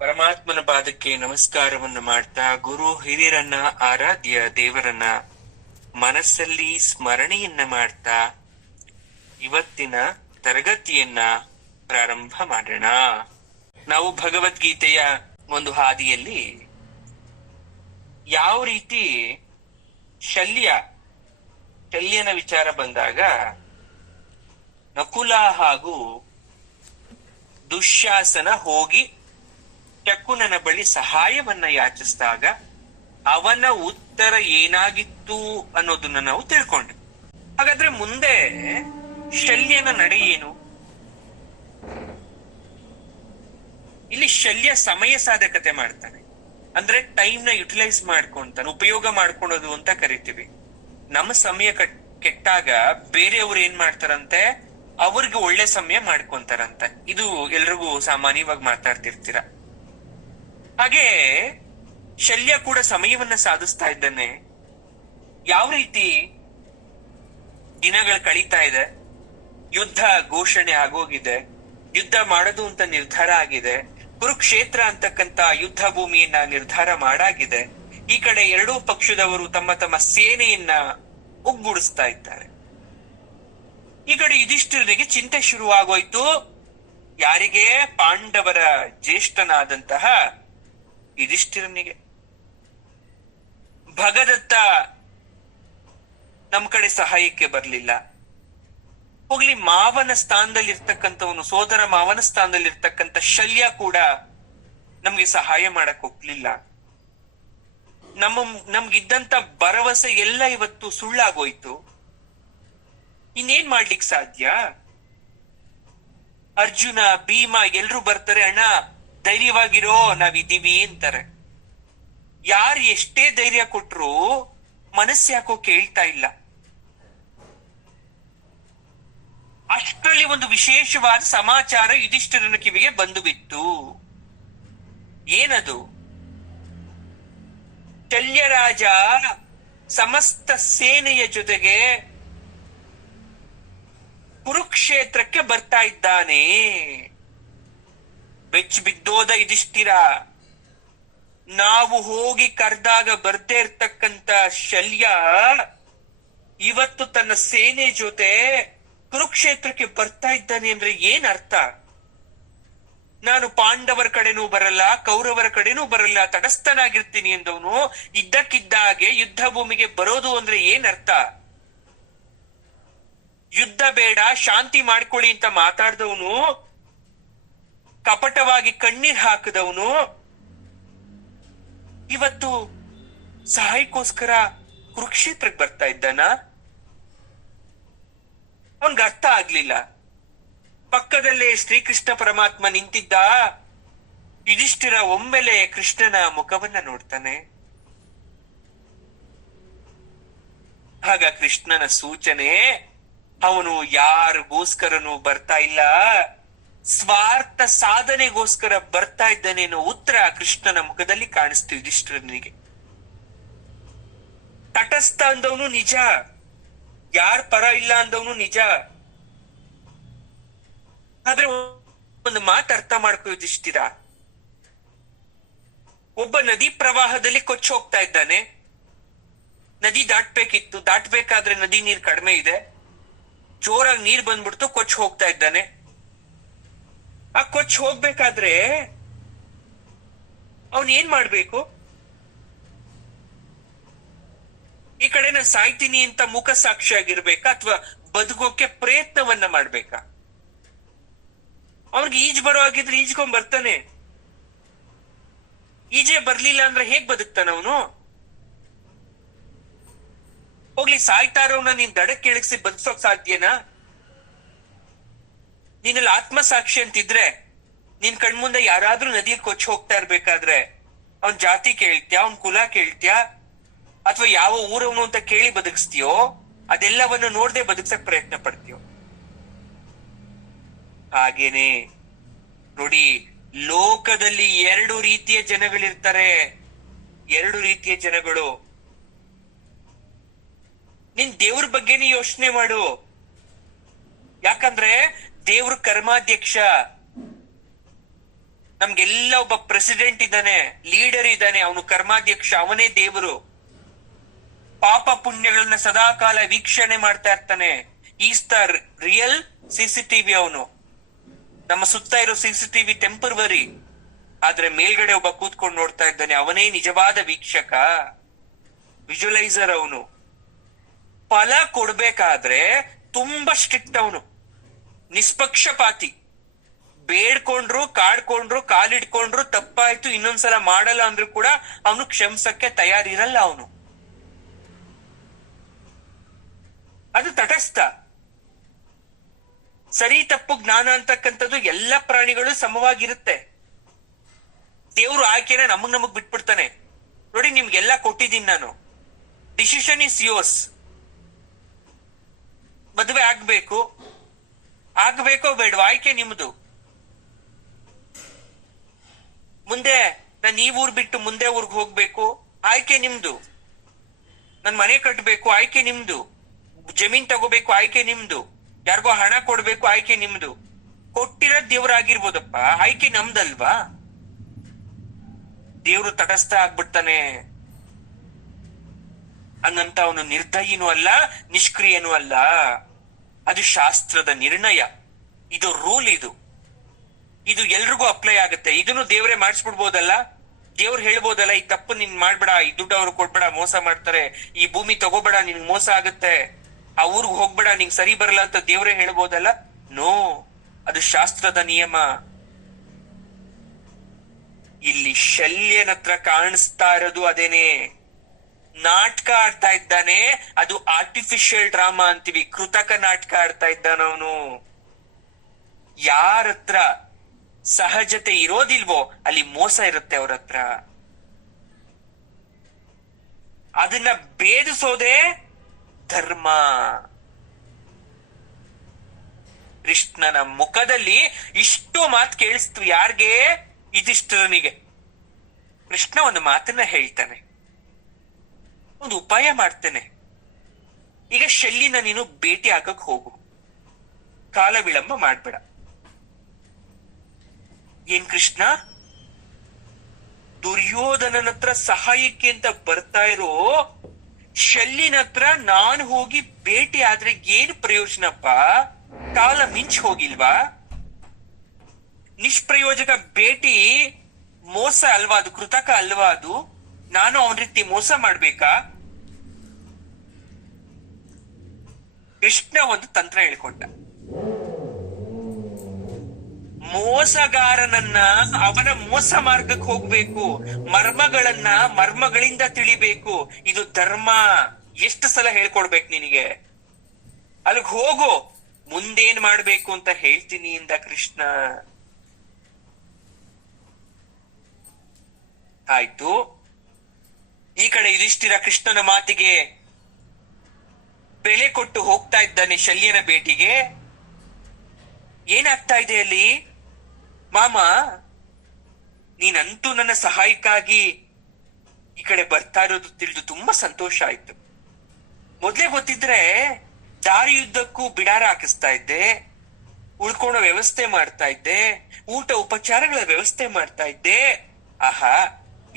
ಪರಮಾತ್ಮನ ಪಾದಕ್ಕೆ ನಮಸ್ಕಾರವನ್ನು ಮಾಡ್ತಾ ಗುರು ಹಿರಿಯರನ್ನ ಆರಾಧ್ಯ ದೇವರನ್ನ ಮನಸ್ಸಲ್ಲಿ ಸ್ಮರಣೆಯನ್ನ ಮಾಡ್ತಾ ಇವತ್ತಿನ ತರಗತಿಯನ್ನ ಪ್ರಾರಂಭ ಮಾಡೋಣ. ನಾವು ಭಗವದ್ಗೀತೆಯ ಒಂದು ಹಾದಿಯಲ್ಲಿ ಯಾವ ರೀತಿ ಶಲ್ಯನ ವಿಚಾರ ಬಂದಾಗ ನಕುಲ ಹಾಗೂ ದುಶ್ಯಾಸನ ಹೋಗಿ ಶಕುನನ ಬಳಿ ಸಹಾಯವನ್ನ ಯಾಚಿಸಿದಾಗ ಅವನ ಉತ್ತರ ಏನಾಗಿತ್ತು ಅನ್ನೋದನ್ನ ನಾವು ತಿಳ್ಕೊಂಡ್ವಿ. ಹಾಗಾದ್ರೆ ಮುಂದೆ ಶಲ್ಯನ ನಡೆ ಏನು? ಇಲ್ಲಿ ಶಲ್ಯ ಸಮಯ ಸಾಧಕತೆ ಮಾಡ್ತಾನೆ, ಅಂದ್ರೆ ಟೈಮ್ ನ ಯುಟಿಲೈಸ್ ಮಾಡ್ಕೊಂತಾನೆ, ಉಪಯೋಗ ಮಾಡ್ಕೊಳೋದು ಅಂತ ಕರಿತೀವಿ. ನಮ್ಮ ಸಮಯ ಕೆಟ್ಟಾಗ ಬೇರೆಯವ್ರು ಏನ್ ಮಾಡ್ತಾರಂತೆ, ಅವ್ರಿಗೆ ಒಳ್ಳೆ ಸಮಯ ಮಾಡ್ಕೊಂತಾರಂತೆ. ಇದು ಎಲ್ರಿಗೂ ಸಾಮಾನ್ಯವಾಗಿ ಮಾತಾಡ್ತಿರ್ತೀರ. ಹಾಗೆ ಶಲ್ಯ ಕೂಡ ಸಮಯವನ್ನ ಸಾಧಿಸ್ತಾ ಇದ್ದಾನೆ. ಯಾವ ರೀತಿ ದಿನಗಳು ಕಳೀತಾ ಇದೆ, ಯುದ್ಧ ಘೋಷಣೆ ಆಗೋಗಿದೆ, ಯುದ್ಧ ಮಾಡೋದು ಅಂತ ನಿರ್ಧಾರ ಆಗಿದೆ, ಕುರುಕ್ಷೇತ್ರ ಅಂತಕ್ಕಂತ ಯುದ್ಧ ಭೂಮಿಯನ್ನ ನಿರ್ಧಾರ ಮಾಡಾಗಿದೆ. ಈ ಕಡೆ ಎರಡೂ ಪಕ್ಷದವರು ತಮ್ಮ ತಮ್ಮ ಸೇನೆಯನ್ನ ಒಗ್ಗೂಡಿಸ್ತಾ ಇದ್ದಾರೆ. ಈ ಕಡೆ ಯುಧಿಷ್ಠಿರನಿಗೆ ಚಿಂತೆ ಶುರುವಾಗೋಯ್ತು. ಯಾರಿಗೆ? ಪಾಂಡವರ ಜ್ಯೇಷ್ಠನಾದಂತಹ ಯುಧಿಷ್ಠಿರನಿಗೆ. ಭಗದತ್ತ ನಮ್ ಕಡೆ ಸಹಾಯಕ್ಕೆ ಬರ್ಲಿಲ್ಲ. ಹೋಗ್ಲಿ, ಮಾವನ ಸ್ಥಾನದಲ್ಲಿ ಇರ್ತಕ್ಕಂಥವನು, ಸೋದರ ಮಾವನ ಸ್ಥಾನದಲ್ಲಿ ಇರ್ತಕ್ಕಂಥ ಶಲ್ಯ ಕೂಡ ನಮ್ಗೆ ಸಹಾಯ ಮಾಡಕ್ ಹೋಗ್ಲಿಲ್ಲ. ನಮ್ಗಿದ್ದಂತ ಭರವಸೆ ಎಲ್ಲ ಇವತ್ತು ಸುಳ್ಳಾಗೋಯ್ತು. ಇನ್ನೇನ್ ಮಾಡ್ಲಿಕ್ ಸಾಧ್ಯ? ಅರ್ಜುನ, ಭೀಮ ಎಲ್ರು ಬರ್ತಾರೆ, ಅಣ್ಣ ಧೈರ್ಯವಾಗಿರೋ, ನಾವಿದ್ದೀವಿ ಅಂತಾರೆ. ಯಾರು ಎಷ್ಟೇ ಧೈರ್ಯ ಕೊಟ್ರು ಮನಸ್ಸ್ಯಾಕೋ ಕೇಳ್ತಾ ಇಲ್ಲ. ಅಷ್ಟರಲ್ಲಿ ಒಂದು ವಿಶೇಷವಾದ ಸಮಾಚಾರ ಯುಧಿಷ್ಠಿರನ ಕಿವಿಗೆ ಬಂದು ಬಿತ್ತು. ಏನದು? ಶಲ್ಯರಾಜ ಸಮಸ್ತ ಸೇನೆಯ ಜೊತೆಗೆ ಕುರುಕ್ಷೇತ್ರಕ್ಕೆ ಬರ್ತಾ ಇದ್ದಾನೆ. ಬೆಚ್ಚ ಬಿದ್ದೋದ ಯುಧಿಷ್ಠಿರ. ನಾವು ಹೋಗಿ ಕರೆದಾಗ ಬರ್ದೇ ಇರ್ತಕ್ಕಂತ ಶಲ್ಯ ಇವತ್ತು ತನ್ನ ಸೇನೆ ಜೊತೆ ಕುರುಕ್ಷೇತ್ರಕ್ಕೆ ಬರ್ತಾ ಇದ್ದಾನೆ ಅಂದ್ರೆ ಏನ್ ಅರ್ಥ? ನಾನು ಪಾಂಡವರ ಕಡೆನೂ ಬರಲ್ಲ, ಕೌರವರ ಕಡೆನೂ ಬರಲ್ಲ, ತಟಸ್ಥನಾಗಿರ್ತೀನಿ ಎಂದವನು ಇದ್ದಕ್ಕಿದ್ದಾಗೆ ಯುದ್ಧ ಭೂಮಿಗೆ ಬರೋದು ಅಂದ್ರೆ ಏನ್ ಅರ್ಥ? ಯುದ್ಧ ಬೇಡ, ಶಾಂತಿ ಮಾಡ್ಕೊಳ್ಳಿ ಅಂತ ಮಾತಾಡ್ದವನು, ಕಪಟವಾಗಿ ಕಣ್ಣೀರ್ ಹಾಕಿದವನು ಇವತ್ತು ಸಹಾಯಕ್ಕೋಸ್ಕರ ಕುರುಕ್ಷೇತ್ರಕ್ಕೆ ಬರ್ತಾ ಇದ್ದಾನ? ಅವನ್ಗೆ ಅರ್ಥ ಆಗ್ಲಿಲ್ಲ. ಪಕ್ಕದಲ್ಲೇ ಶ್ರೀಕೃಷ್ಣ ಪರಮಾತ್ಮ ನಿಂತಿದ್ದ. ಯುಧಿಷ್ಠಿರ ಒಮ್ಮೆಲೆ ಕೃಷ್ಣನ ಮುಖವನ್ನ ನೋಡ್ತಾನೆ. ಆಗ ಕೃಷ್ಣನ ಸೂಚನೆ, ಅವನು ಯಾರಿಗೋಸ್ಕರನೂ ಬರ್ತಾ ಇಲ್ಲ, ಸ್ವಾರ್ಥ ಸಾಧನೆಗೋಸ್ಕರ ಬರ್ತಾ ಇದ್ದಾನೆ ಅನ್ನೋ ಉತ್ತರ ಕೃಷ್ಣನ ಮುಖದಲ್ಲಿ ಕಾಣಿಸ್ತು ಯುಧಿಷ್ಠಿರನಿಗೆ. ತಟಸ್ಥ ಅಂದವನು ನಿಜ, ಯಾರ ಪರ ಇಲ್ಲ ಅಂದವನು ನಿಜ. ಆದ್ರೆ ಒಂದು ಮಾತು ಅರ್ಥ ಮಾಡ್ಕೋ ಯುಧಿಷ್ಠಿರ. ಒಬ್ಬ ನದಿ ಪ್ರವಾಹದಲ್ಲಿ ಕೊಚ್ಚಿ ಹೋಗ್ತಾ ಇದ್ದಾನೆ. ನದಿ ದಾಟ್ಬೇಕಿತ್ತು, ದಾಟ್ಬೇಕಾದ್ರೆ ನದಿ ನೀರ್ ಕಡಿಮೆ ಇದೆ, ಜೋರಾಗಿ ನೀರ್ ಬಂದ್ಬಿಡ್ತು, ಕೊಚ್ಚಿ ಹೋಗ್ತಾ ಇದ್ದಾನೆ. ಆ ಕೊಚ್ಚಿ ಹೋಗ್ಬೇಕಾದ್ರೆ ಅವನ್ ಏನ್ ಮಾಡ್ಬೇಕು? ಈ ಕಡೆ ನಾನು ಸಾಯ್ತೀನಿ ಅಂತ ಮುಖ ಸಾಕ್ಷಿಯಾಗಿರ್ಬೇಕಾ, ಅಥವಾ ಬದುಕೋಕೆ ಪ್ರಯತ್ನವನ್ನ ಮಾಡ್ಬೇಕಾ? ಅವ್ನಿಗೆ ಈಜ್ ಬರೋ ಆಗಿದ್ರೆ ಈಜ್ಕೊಂಡ್ ಬರ್ತಾನೆ. ಈಜೆ ಬರ್ಲಿಲ್ಲ ಅಂದ್ರೆ ಹೇಗ್ ಬದುಕ್ತಾನ ಅವನು? ಹೋಗ್ಲಿ, ಸಾಯ್ತಾ ಇರೋವ್ನ ನೀನ್ ದಡಕ್ಕೆ ಇಳಿಸಿ ಬದುಕ್ಸೋಕ್ ಸಾಧ್ಯನಾ? ನಿನ್ನಲ್ಲಿ ಆತ್ಮಸಾಕ್ಷಿ ಅಂತಿದ್ರೆ ನಿನ್ ಕಣ್ಮುಂದೆ ಯಾರಾದ್ರೂ ನದಿಯಲ್ಲಿ ಕೊಚ್ಚಿ ಹೋಗ್ತಾ ಇರ್ಬೇಕಾದ್ರೆ ಅವನ್ ಜಾತಿ ಕೇಳ್ತ್ಯಾ, ಅವನ್ ಕುಲ ಕೇಳ್ತ್ಯಾ, ಅಥವಾ ಯಾವ ಊರವನು ಅಂತ ಕೇಳಿ ಬದುಕಿಸ್ತೀಯೋ? ಅದೆಲ್ಲವನ್ನು ನೋಡ್ದೆ ಬದುಕ್ಸಕ್ ಪ್ರಯತ್ನ ಪಡ್ತೀಯೋ? ಹಾಗೇನೆ ನೋಡಿ, ಲೋಕದಲ್ಲಿ ಎರಡು ರೀತಿಯ ಜನಗಳಿರ್ತಾರೆ. ಎರಡು ರೀತಿಯ ಜನಗಳು. ನಿನ್ ದೇವ್ರ ಬಗ್ಗೆನೇ ಯೋಚನೆ ಮಾಡು. ಯಾಕಂದ್ರೆ ದೇವ್ರ ಕರ್ಮಾಧ್ಯಕ್ಷ. ನಮ್ಗೆಲ್ಲ ಒಬ್ಬ ಪ್ರೆಸಿಡೆಂಟ್ ಇದ್ದಾನೆ, ಲೀಡರ್ ಇದ್ದಾನೆ, ಅವನು ಕರ್ಮಾಧ್ಯಕ್ಷ, ಅವನೇ ದೇವರು. ಪಾಪ ಪುಣ್ಯಗಳನ್ನ ಸದಾಕಾಲ ವೀಕ್ಷಣೆ ಮಾಡ್ತಾ ಇರ್ತಾನೆ. Is the real CCTV. ಅವನು ನಮ್ಮ ಸುತ್ತ ಇರೋ ಸಿಸಿಟಿವಿ ಟೆಂಪರವರಿ, ಆದ್ರೆ ಮೇಲ್ಗಡೆ ಒಬ್ಬ ಕೂತ್ಕೊಂಡು ನೋಡ್ತಾ ಇದ್ದಾನೆ, ಅವನೇ ನಿಜವಾದ ವೀಕ್ಷಕ, ವಿಜುವಲೈಸರ್. ಅವನು ಫಲ ಕೊಡ್ಬೇಕಾದ್ರೆ ತುಂಬಾ ಸ್ಟ್ರಿಕ್ಟ್, ಅವನು ನಿಷ್ಪಕ್ಷಪಾತಿ. ಬೇಡ್ಕೊಂಡ್ರು, ಕಾಡ್ಕೊಂಡ್ರು, ಕಾಲಿಡ್ಕೊಂಡ್ರು, ತಪ್ಪಾಯ್ತು ಇನ್ನೊಂದ್ಸಲ ಮಾಡಲ್ಲ ಅಂದ್ರೂ ಕೂಡ ಅವನು ಕ್ಷಮಿಸಕ್ಕೆ ತಯಾರಿರಲ್ಲ. ಅವನು ಅದು ತಟಸ್ಥ. ಸರಿ ತಪ್ಪು ಜ್ಞಾನ ಅಂತಕ್ಕಂಥದ್ದು ಎಲ್ಲ ಪ್ರಾಣಿಗಳು ಸಮವಾಗಿರುತ್ತೆ. ದೇವ್ರು ಆಯ್ಕೆನ ನಮಗ್ ಬಿಟ್ಬಿಡ್ತಾನೆ. ನೋಡಿ, ನಿಮ್ಗೆಲ್ಲ ಕೊಟ್ಟಿದ್ದೀನಿ ನಾನು, ಡಿಸಿಷನ್ ಇಸ್ ಯೋರ್ಸ್. ಮದುವೆ ಆಗ್ಬೇಕೋ ಬೇಡವಾ, ಆಯ್ಕೆ ನಿಮ್ದು. ಮುಂದೆ ನಾನು ಈ ಊರ್ ಬಿಟ್ಟು ಮುಂದೆ ಊರ್ಗ್ ಹೋಗ್ಬೇಕು, ಆಯ್ಕೆ ನಿಮ್ದು. ನನ್ ಮನೆ ಕಟ್ಬೇಕು, ಆಯ್ಕೆ ನಿಮ್ದು. ಜಮೀನ್ ತಗೋಬೇಕು, ಆಯ್ಕೆ ನಿಮ್ದು. ಯಾರಿಗೋ ಹಣ ಕೊಡ್ಬೇಕು, ಆಯ್ಕೆ ನಿಮ್ದು. ಕೊಟ್ಟಿರೋ ದೇವ್ರಾಗಿರ್ಬೋದಪ್ಪ, ಆಯ್ಕೆ ನಮ್ದಲ್ವಾ? ದೇವ್ರು ತಟಸ್ಥ ಆಗ್ಬಿಡ್ತಾನೆ. ಹಂಗಂತ ಅವನು ನಿರ್ದಯಿನೂ ಅಲ್ಲ, ನಿಷ್ಕ್ರಿಯನೂ ಅಲ್ಲ. ಅದು ಶಾಸ್ತ್ರದ ನಿರ್ಣಯ. ಇದು ರೂಲ್. ಇದು ಎಲ್ರಿಗೂ ಅಪ್ಲೈ ಆಗುತ್ತೆ. ಇದನ್ನು ದೇವರೇ ಮಾಡಿಸ್ಬಿಡ್ಬೋದಲ್ಲ. ದೇವ್ರು ಹೇಳ್ಬೋದಲ್ಲ, ಈ ತಪ್ಪು ನೀನ್ ಮಾಡ್ಬೇಡ, ಈ ದುಡ್ಡು ಅವ್ರು ಕೊಡ್ಬೇಡ, ಮೋಸ ಮಾಡ್ತಾರೆ, ಈ ಭೂಮಿ ತಗೋಬೇಡ, ನಿನ್ ಮೋಸ ಆಗುತ್ತೆ, ಆ ಊರ್ಗ್ ಹೋಗ್ಬೇಡ, ನಿಂಗ್ ಸರಿ ಬರಲ್ಲ ಅಂತ ದೇವ್ರೇ ಹೇಳ್ಬೋದಲ್ಲ. ನೋ, ಅದು ಶಾಸ್ತ್ರದ ನಿಯಮ. ಇಲ್ಲಿ ಶಲ್ಯನ ಹತ್ರ ಕಾಣಿಸ್ತಾ ಇರೋದು ಅದೇನೆ. ನಾಟಕ ಆಡ್ತಾ ಇದ್ದಾನೆ. ಅದು ಆರ್ಟಿಫಿಷಿಯಲ್ ಡ್ರಾಮಾ ಅಂತೀವಿ, ಕೃತಕ ನಾಟಕ ಆಡ್ತಾ ಇದ್ದಾನವನು. ಯಾರ ಹತ್ರ ಸಹಜತೆ ಇರೋದಿಲ್ವೋ ಅಲ್ಲಿ ಮೋಸ ಇರುತ್ತೆ ಅವ್ರ ಹತ್ರ. ಅದನ್ನ ಭೇದಿಸೋದೇ ಧರ್ಮ. ಕೃಷ್ಣನ ಮುಖದಲ್ಲಿ ಇಷ್ಟು ಮಾತು ಕೇಳಿಸ್ತು. ಯಾರ್ಗೆ? ಯುಧಿಷ್ಠಿರನಿಗೆ. ಕೃಷ್ಣ ಒಂದು ಮಾತನ್ನ ಹೇಳ್ತಾನೆ, ಒಂದು ಉಪಾಯ ಮಾಡ್ತೇನೆ. ಈಗ ಶಲ್ಯನ ನೀನು ಭೇಟಿ ಆಗಕ್ ಹೋಗು, ಕಾಲ ವಿಳಂಬ ಮಾಡ್ಬೇಡ. ಏನ್ ಕೃಷ್ಣ, ದುರ್ಯೋಧನನ ಹತ್ರ ಸಹಾಯಕ್ಕೆ ಅಂತ ಬರ್ತಾ ಇರೋ ಶಲ್ಯನ ಹತ್ರ ನಾನು ಹೋಗಿ ಭೇಟಿ ಆದ್ರೆ ಏನ್ ಪ್ರಯೋಜನಪ್ಪ? ಕಾಲ ಮಿಂಚ್ ಹೋಗಿಲ್ವಾ? ನಿಷ್ಪ್ರಯೋಜಕ ಭೇಟಿ ಮೋಸ ಅಲ್ವಾ? ಅದು ಕೃತಕ ಅಲ್ವಾ? ಅದು ನಾನು ಅವನ ರೀತಿ ಮೋಸ ಮಾಡ್ಬೇಕಾ? ಕೃಷ್ಣ ಒಂದು ತಂತ್ರ ಹೇಳ್ಕೊಟ್ಟ. ಮೋಸಗಾರನನ್ನ ಅವನ ಮೋಸ ಮಾರ್ಗಕ್ಕೆ ಹೋಗ್ಬೇಕು, ಮರ್ಮಗಳನ್ನ ಮರ್ಮಗಳಿಂದ ತಿಳಿಬೇಕು. ಇದು ಧರ್ಮ. ಎಷ್ಟು ಸಲ ಹೇಳ್ಕೊಡ್ಬೇಕು ನಿನಗೆ? ಅಲ್ಲಿಗೆ ಹೋಗು, ಮುಂದೇನ್ ಮಾಡ್ಬೇಕು ಅಂತ ಹೇಳ್ತೀನಿ ಇಂದ ಕೃಷ್ಣ. ಆಯ್ತು. ಈ ಕಡೆ ಯುಧಿಷ್ಠಿರ ಕೃಷ್ಣನ ಮಾತಿಗೆ ಬೆಲೆ ಕೊಟ್ಟು ಹೋಗ್ತಾ ಇದ್ದಾನೆ ಶಲ್ಯನ ಭೇಟಿಗೆ. ಏನಾಗ್ತಾ ಇದೆ ಅಲ್ಲಿ? ಮಾಮ, ನೀನಂತೂ ನನ್ನ ಸಹಾಯಕ್ಕಾಗಿ ಈ ಕಡೆ ಬರ್ತಾ ಇರೋದು ತಿಳಿದು ತುಂಬಾ ಸಂತೋಷ ಆಯ್ತು. ಮೊದ್ಲೇ ಗೊತ್ತಿದ್ರೆ ದಾರಿಯುದ್ದಕ್ಕೂ ಬಿಡಾರ ಹಾಕಿಸ್ತಾ ಇದ್ದೆ, ಉಳ್ಕೊಳ್ಳೋ ವ್ಯವಸ್ಥೆ ಮಾಡ್ತಾ ಇದ್ದೆ, ಊಟ ಉಪಚಾರಗಳ ವ್ಯವಸ್ಥೆ ಮಾಡ್ತಾ ಇದ್ದೆ. ಆಹಾ,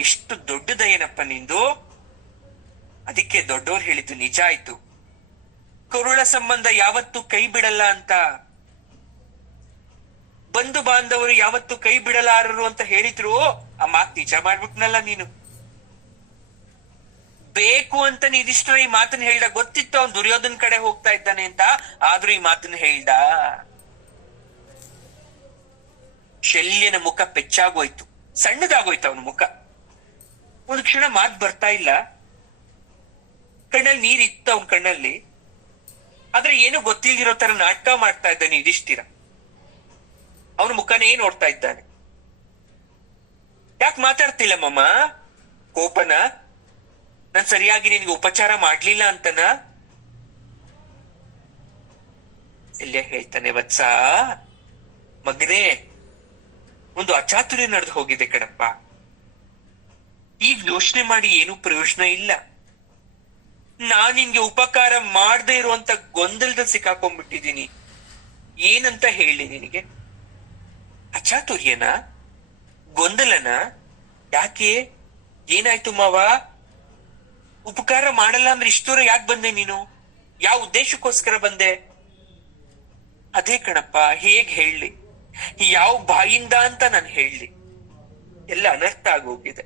ಎಷ್ಟು ದೊಡ್ಡದೇನಪ್ಪ ನಿಂದು. ಅದಕ್ಕೆ ದೊಡ್ಡವ್ರು ಹೇಳಿದ್ದು ನಿಜ ಆಯ್ತು, ಕರುಳ ಸಂಬಂಧ ಯಾವತ್ತೂ ಕೈ ಬಿಡಲ್ಲ ಅಂತ. ಬಂಧು ಬಾಂಧವರು ಯಾವತ್ತು ಕೈ ಬಿಡಲಾರರು ಅಂತ ಹೇಳಿದ್ರು. ಆ ಮಾತು ನಿಜ ಮಾಡ್ಬಿಟ್ನಲ್ಲ ನೀನು. ಬೇಕು ಅಂತ ನೀದಿಷ್ಟ ಈ ಮಾತನ್ನ ಹೇಳ್ದ. ಗೊತ್ತಿತ್ತು ಅವ್ನು ದುರ್ಯೋಧನ ಕಡೆ ಹೋಗ್ತಾ ಇದ್ದಾನೆ ಅಂತ, ಆದ್ರೂ ಈ ಮಾತನ್ನ ಹೇಳ್ದ. ಶಲ್ಯನ ಮುಖ ಪೆಚ್ಚಾಗೋಯ್ತು, ಸಣ್ಣದಾಗೋಯ್ತು ಅವನ ಮುಖ. ಒಂದು ಕ್ಷಣ ಮಾತು ಬರ್ತಾ ಇಲ್ಲ, ಕಣ್ಣಲ್ಲಿ ನೀರಿತ್ತು ಅವನ ಕಣ್ಣಲ್ಲಿ. ಆದ್ರೆ ಏನು ಗೊತ್ತಿಲ್ದಿರೋ ತರ ನಾಟಕ ಮಾಡ್ತಾ ಇದ್ದಾನೆ ಯುಧಿಷ್ಠಿರ. ಅವನ ಮುಖನೇ ನೋಡ್ತಾ ಇದ್ದಾನೆ. ಯಾಕೆ ಮಾತಾಡ್ತಿಲ್ಲ ಮಮ್ಮ? ಕೋಪನ? ನಾನ್ ಸರಿಯಾಗಿ ನಿನ್ಗೆ ಉಪಚಾರ ಮಾಡ್ಲಿಲ್ಲ ಅಂತನ? ಇಲ್ಲೇ ಹೇಳ್ತಾನೆ, ವತ್ಸ ಮಗನೇ, ಒಂದು ಅಚಾತುರ್ಯ ನಡೆದು ಹೋಗಿದೆ ಕಣಪ್ಪ. ಈಗ ಯೋಚನೆ ಮಾಡಿ ಏನು ಪ್ರಯೋಜನ ಇಲ್ಲ. ನಾನ್ ನಿನ್ಗೆ ಉಪಕಾರ ಮಾಡದೇ ಇರುವಂತ ಗೊಂದಲದಲ್ಲಿ ಸಿಕ್ಕಾಕೊಂಡ್ಬಿಟ್ಟಿದೀನಿ. ಏನಂತ ಹೇಳಿ ನಿನಗೆ? ಅಚಾತುರ್ಯನಾ? ಗೊಂದಲನ? ಯಾಕೆ? ಏನಾಯ್ತು ಮಾವ? ಉಪಕಾರ ಮಾಡಲ್ಲ ಅಂದ್ರೆ ಇಷ್ಟು ದೂರ ಯಾಕೆ ಬಂದೆ ನೀನು? ಯಾವ ಉದ್ದೇಶಕ್ಕೋಸ್ಕರ ಬಂದೆ? ಅದೇ ಕಣಪ್ಪ, ಹೇಗ್ ಹೇಳಿ, ಯಾವ ಬಾಯಿಂದ ಅಂತ ನಾನು ಹೇಳಿ? ಎಲ್ಲ ಅನರ್ಥ ಆಗೋಗಿದೆ.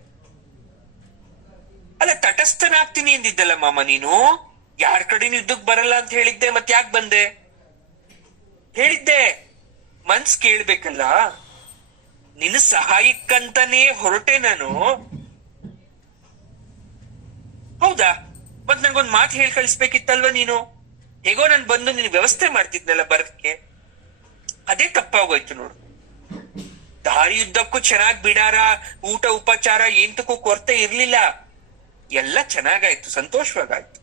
ಅಲ್ಲ, ತಟಸ್ಥನ ಆಗ್ತೀನಿ ಎಂದಿದ್ದಲ್ಲ ಮಾಮ ನೀನು. ಯಾರ ಕಡೆನೂ ಯುದ್ಧಕ್ ಬರಲ್ಲ ಅಂತ ಹೇಳಿದ್ದೆ, ಮತ್ತೆ ಯಾಕೆ ಬಂದೆ? ಹೇಳಿದ್ದೆ, ಮನ್ಸ್ ಕೇಳ್ಬೇಕಲ್ಲ. ನಿನ್ನ ಸಹಾಯಕ್ಕಂತಾನೇ ಹೊರಟೆ ನಾನು. ಹೌದಾ? ಮತ್ ನಂಗೊಂದ್ ಮಾತು ಹೇಳಿ ಕಳಿಸ್ಬೇಕಿತ್ತಲ್ವ ನೀನು? ಹೇಗೋ ನಾನು ಬಂದು ನಿನ್ ವ್ಯವಸ್ಥೆ ಮಾಡ್ತಿದ್ನಲ್ಲ ಬರಕ್ಕೆ, ಅದೇ ತಪ್ಪಾಗೋಯ್ತು ನೋಡು. ದಾರಿಯುದ್ದಕ್ಕೂ ಚೆನ್ನಾಗ್ ಬಿಡಾರ, ಊಟ ಉಪಚಾರ ಎಂತಕ್ಕೂ ಕೊರತೆ ಇರ್ಲಿಲ್ಲ. ಎಲ್ಲ ಚೆನ್ನಾಗಾಯ್ತು, ಸಂತೋಷವಾಗಾಯ್ತು.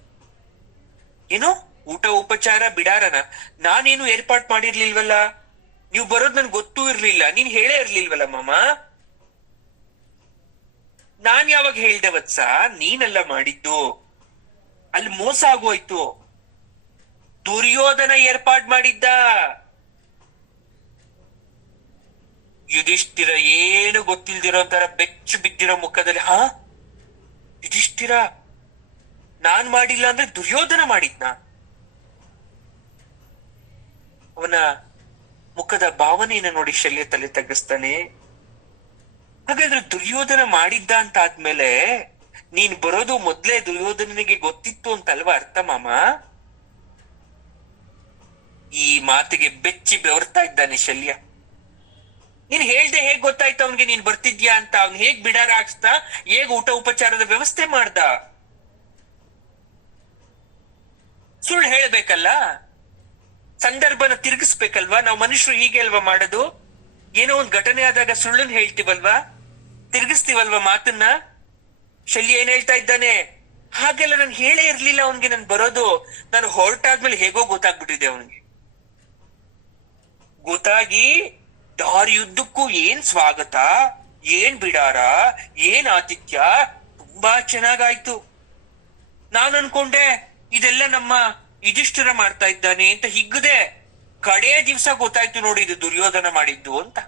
ಏನೋ ಊಟ ಉಪಚಾರ ಬಿಡಾರನ ನಾನೇನು ಏರ್ಪಾಟ್ ಮಾಡಿರ್ಲಿಲ್ವಲ್ಲ. ನೀವು ಬರೋದ್ ನನ್ ಗೊತ್ತೂ ಇರ್ಲಿಲ್ಲ, ನೀನ್ ಹೇಳೇ ಇರ್ಲಿಲ್ವಲ್ಲ ಮಾಮ. ನಾನ್ ಯಾವಾಗ ಹೇಳ್ದೆ ವತ್ಸ? ನೀನೆಲ್ಲ ಮಾಡಿದ್ದು. ಅಲ್ಲಿ ಮೋಸ ಆಗೋಯ್ತು. ದುರ್ಯೋಧನ ಏರ್ಪಾಡ್ ಮಾಡಿದ್ದ. ಯುಧಿಷ್ಠಿರ ಏನು ಗೊತ್ತಿಲ್ದಿರೋ ತರ ಬೆಚ್ಚು ಬಿದ್ದಿರೋ ಮುಖದಲ್ಲಿ, ಹಾ ಯುಧಿಷ್ಠಿರ ನಾನ್ ಮಾಡಿಲ್ಲ ಅಂದ್ರೆ ದುರ್ಯೋಧನ ಮಾಡಿದ್ನ? ಅವನ ಮುಖದ ಭಾವನೆಯನ್ನ ನೋಡಿ ಶಲ್ಯ ತಲೆ ತಗ್ಗಿಸ್ತಾನೆ. ಹಾಗಾದ್ರೆ ದುರ್ಯೋಧನ ಮಾಡಿದ್ದ ಅಂತ ಆದ್ಮೇಲೆ ನೀನ್ ಬರೋದು ಮೊದ್ಲೇ ದುರ್ಯೋಧನನಿಗೆ ಗೊತ್ತಿತ್ತು ಅಂತಲ್ವಾ ಅರ್ಥ ಮಾಮ? ಈ ಮಾತಿಗೆ ಬೆಚ್ಚಿ ಬೆವರ್ತಾ ಇದ್ದಾನೆ ಶಲ್ಯ. ನೀನ್ ಹೇಳ್ದೆ ಹೇಗ್ ಗೊತ್ತಾಯ್ತು ಅವನ್ಗೆ ನೀನ್ ಬರ್ತಿದ್ಯಾ ಅಂತ? ಅವ್ನ್ ಹೇಗ್ ಬಿಡಾರ ಹಾಕ್ಸ್ತಾ, ಹೇಗ್ ಊಟ ಉಪಚಾರದ ವ್ಯವಸ್ಥೆ ಮಾಡ್ದ? ಸುಳ್ಳು ಹೇಳ್ಬೇಕಲ್ಲ, ಸಂದರ್ಭನ ತಿರುಗಿಸ್ಬೇಕಲ್ವಾ. ನಾವು ಮನುಷ್ಯರು ಹೀಗೆ ಅಲ್ವಾ ಮಾಡೋದು? ಏನೋ ಒಂದ್ ಘಟನೆ ಆದಾಗ ಸುಳ್ಳನ್ ಹೇಳ್ತೀವಲ್ವಾ, ತಿರ್ಗಿಸ್ತೀವಲ್ವಾ ಮಾತನ್ನ. ಶಲ್ಯ ಏನ್ ಹೇಳ್ತಾ ಇದ್ದಾನೆ? ಹಾಗೆಲ್ಲ ನಾನು ಹೇಳೇ ಇರ್ಲಿಲ್ಲ ಅವನ್ಗೆ ನನ್ ಬರೋದು. ನಾನು ಹೊರಟಾದ್ಮೇಲೆ ಹೇಗೋ ಗೊತ್ತಾಗ್ಬಿಟ್ಟಿದೆ ಅವನ್ಗೆ. ಗೊತ್ತಾಗಿ ದಾರಿಯುದ್ದಕ್ಕೂ ಏನ್ ಸ್ವಾಗತ, ಏನ್ ಬಿಡಾರ, ಏನ್ ಆತಿಥ್ಯ, ತುಂಬಾ ಚೆನ್ನಾಗಾಯ್ತು. ನಾನ್ ಅನ್ಕೊಂಡೆ ಇದೆಲ್ಲ ನಮ್ಮ ಯುಧಿಷ್ಠಿರ ಮಾಡ್ತಾ ಇದ್ದಾನೆ ಅಂತ ಹಿಗ್ಗದೆ. ಕಡೇ ದಿವ್ಸ ಗೊತ್ತಾಯ್ತು ನೋಡಿ ಇದು ದುರ್ಯೋಧನ ಮಾಡಿದ್ದು ಅಂತ.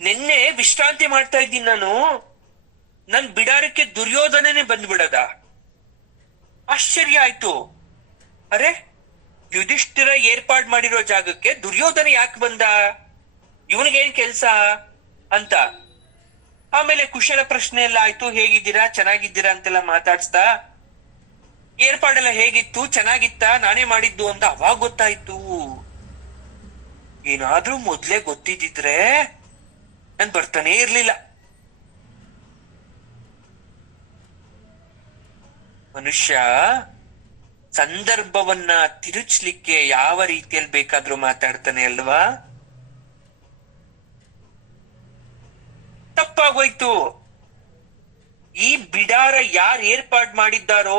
ನಿನ್ನೆ ವಿಶ್ರಾಂತಿ ಮಾಡ್ತಾ ಇದ್ದೀನಿ ನಾನು, ನನ್ ಬಿಡಾರಕ್ಕೆ ದುರ್ಯೋಧನನೇ ಬಂದ್ಬಿಡದ? ಆಶ್ಚರ್ಯ ಆಯ್ತು. ಅರೆ, ಯುಧಿಷ್ಠಿರ ಏರ್ಪಾಡ್ ಮಾಡಿರೋ ಜಾಗಕ್ಕೆ ದುರ್ಯೋಧನ ಯಾಕೆ ಬಂದ? ಇವನಿಗೇನ್ ಕೆಲ್ಸ ಅಂತ. ಆಮೇಲೆ ಕುಶಲ ಪ್ರಶ್ನೆ ಎಲ್ಲ ಆಯ್ತು. ಹೇಗಿದ್ದೀರಾ, ಚೆನ್ನಾಗಿದ್ದೀರಾ ಅಂತೆಲ್ಲ ಮಾತಾಡ್ಸ್ತಾ. ಏರ್ಪಾಡೆಲ್ಲ ಹೇಗಿತ್ತು, ಚೆನ್ನಾಗಿತ್ತ, ನಾನೇ ಮಾಡಿದ್ದು ಅಂತ ಅವಾಗ ಗೊತ್ತಾಯ್ತು. ಏನಾದ್ರೂ ಮೊದ್ಲೇ ಗೊತ್ತಿದ್ದಿದ್ರೆ ನನ್ ಬರ್ತಾನೆ ಇರ್ಲಿಲ್ಲ. ಮನುಷ್ಯ ಸಂದರ್ಭವನ್ನ ತಿರುಚ್ಲಿಕ್ಕೆ ಯಾವ ರೀತಿಯಲ್ಲಿ ಬೇಕಾದ್ರೂ ಮಾತಾಡ್ತಾನೆ ಅಲ್ವಾ? ತಪ್ಪಾಗೋಯ್ತು. ಈ ಬಿಡಾರ ಯಾರು ಏರ್ಪಾಡ್ ಮಾಡಿದ್ದಾರೋ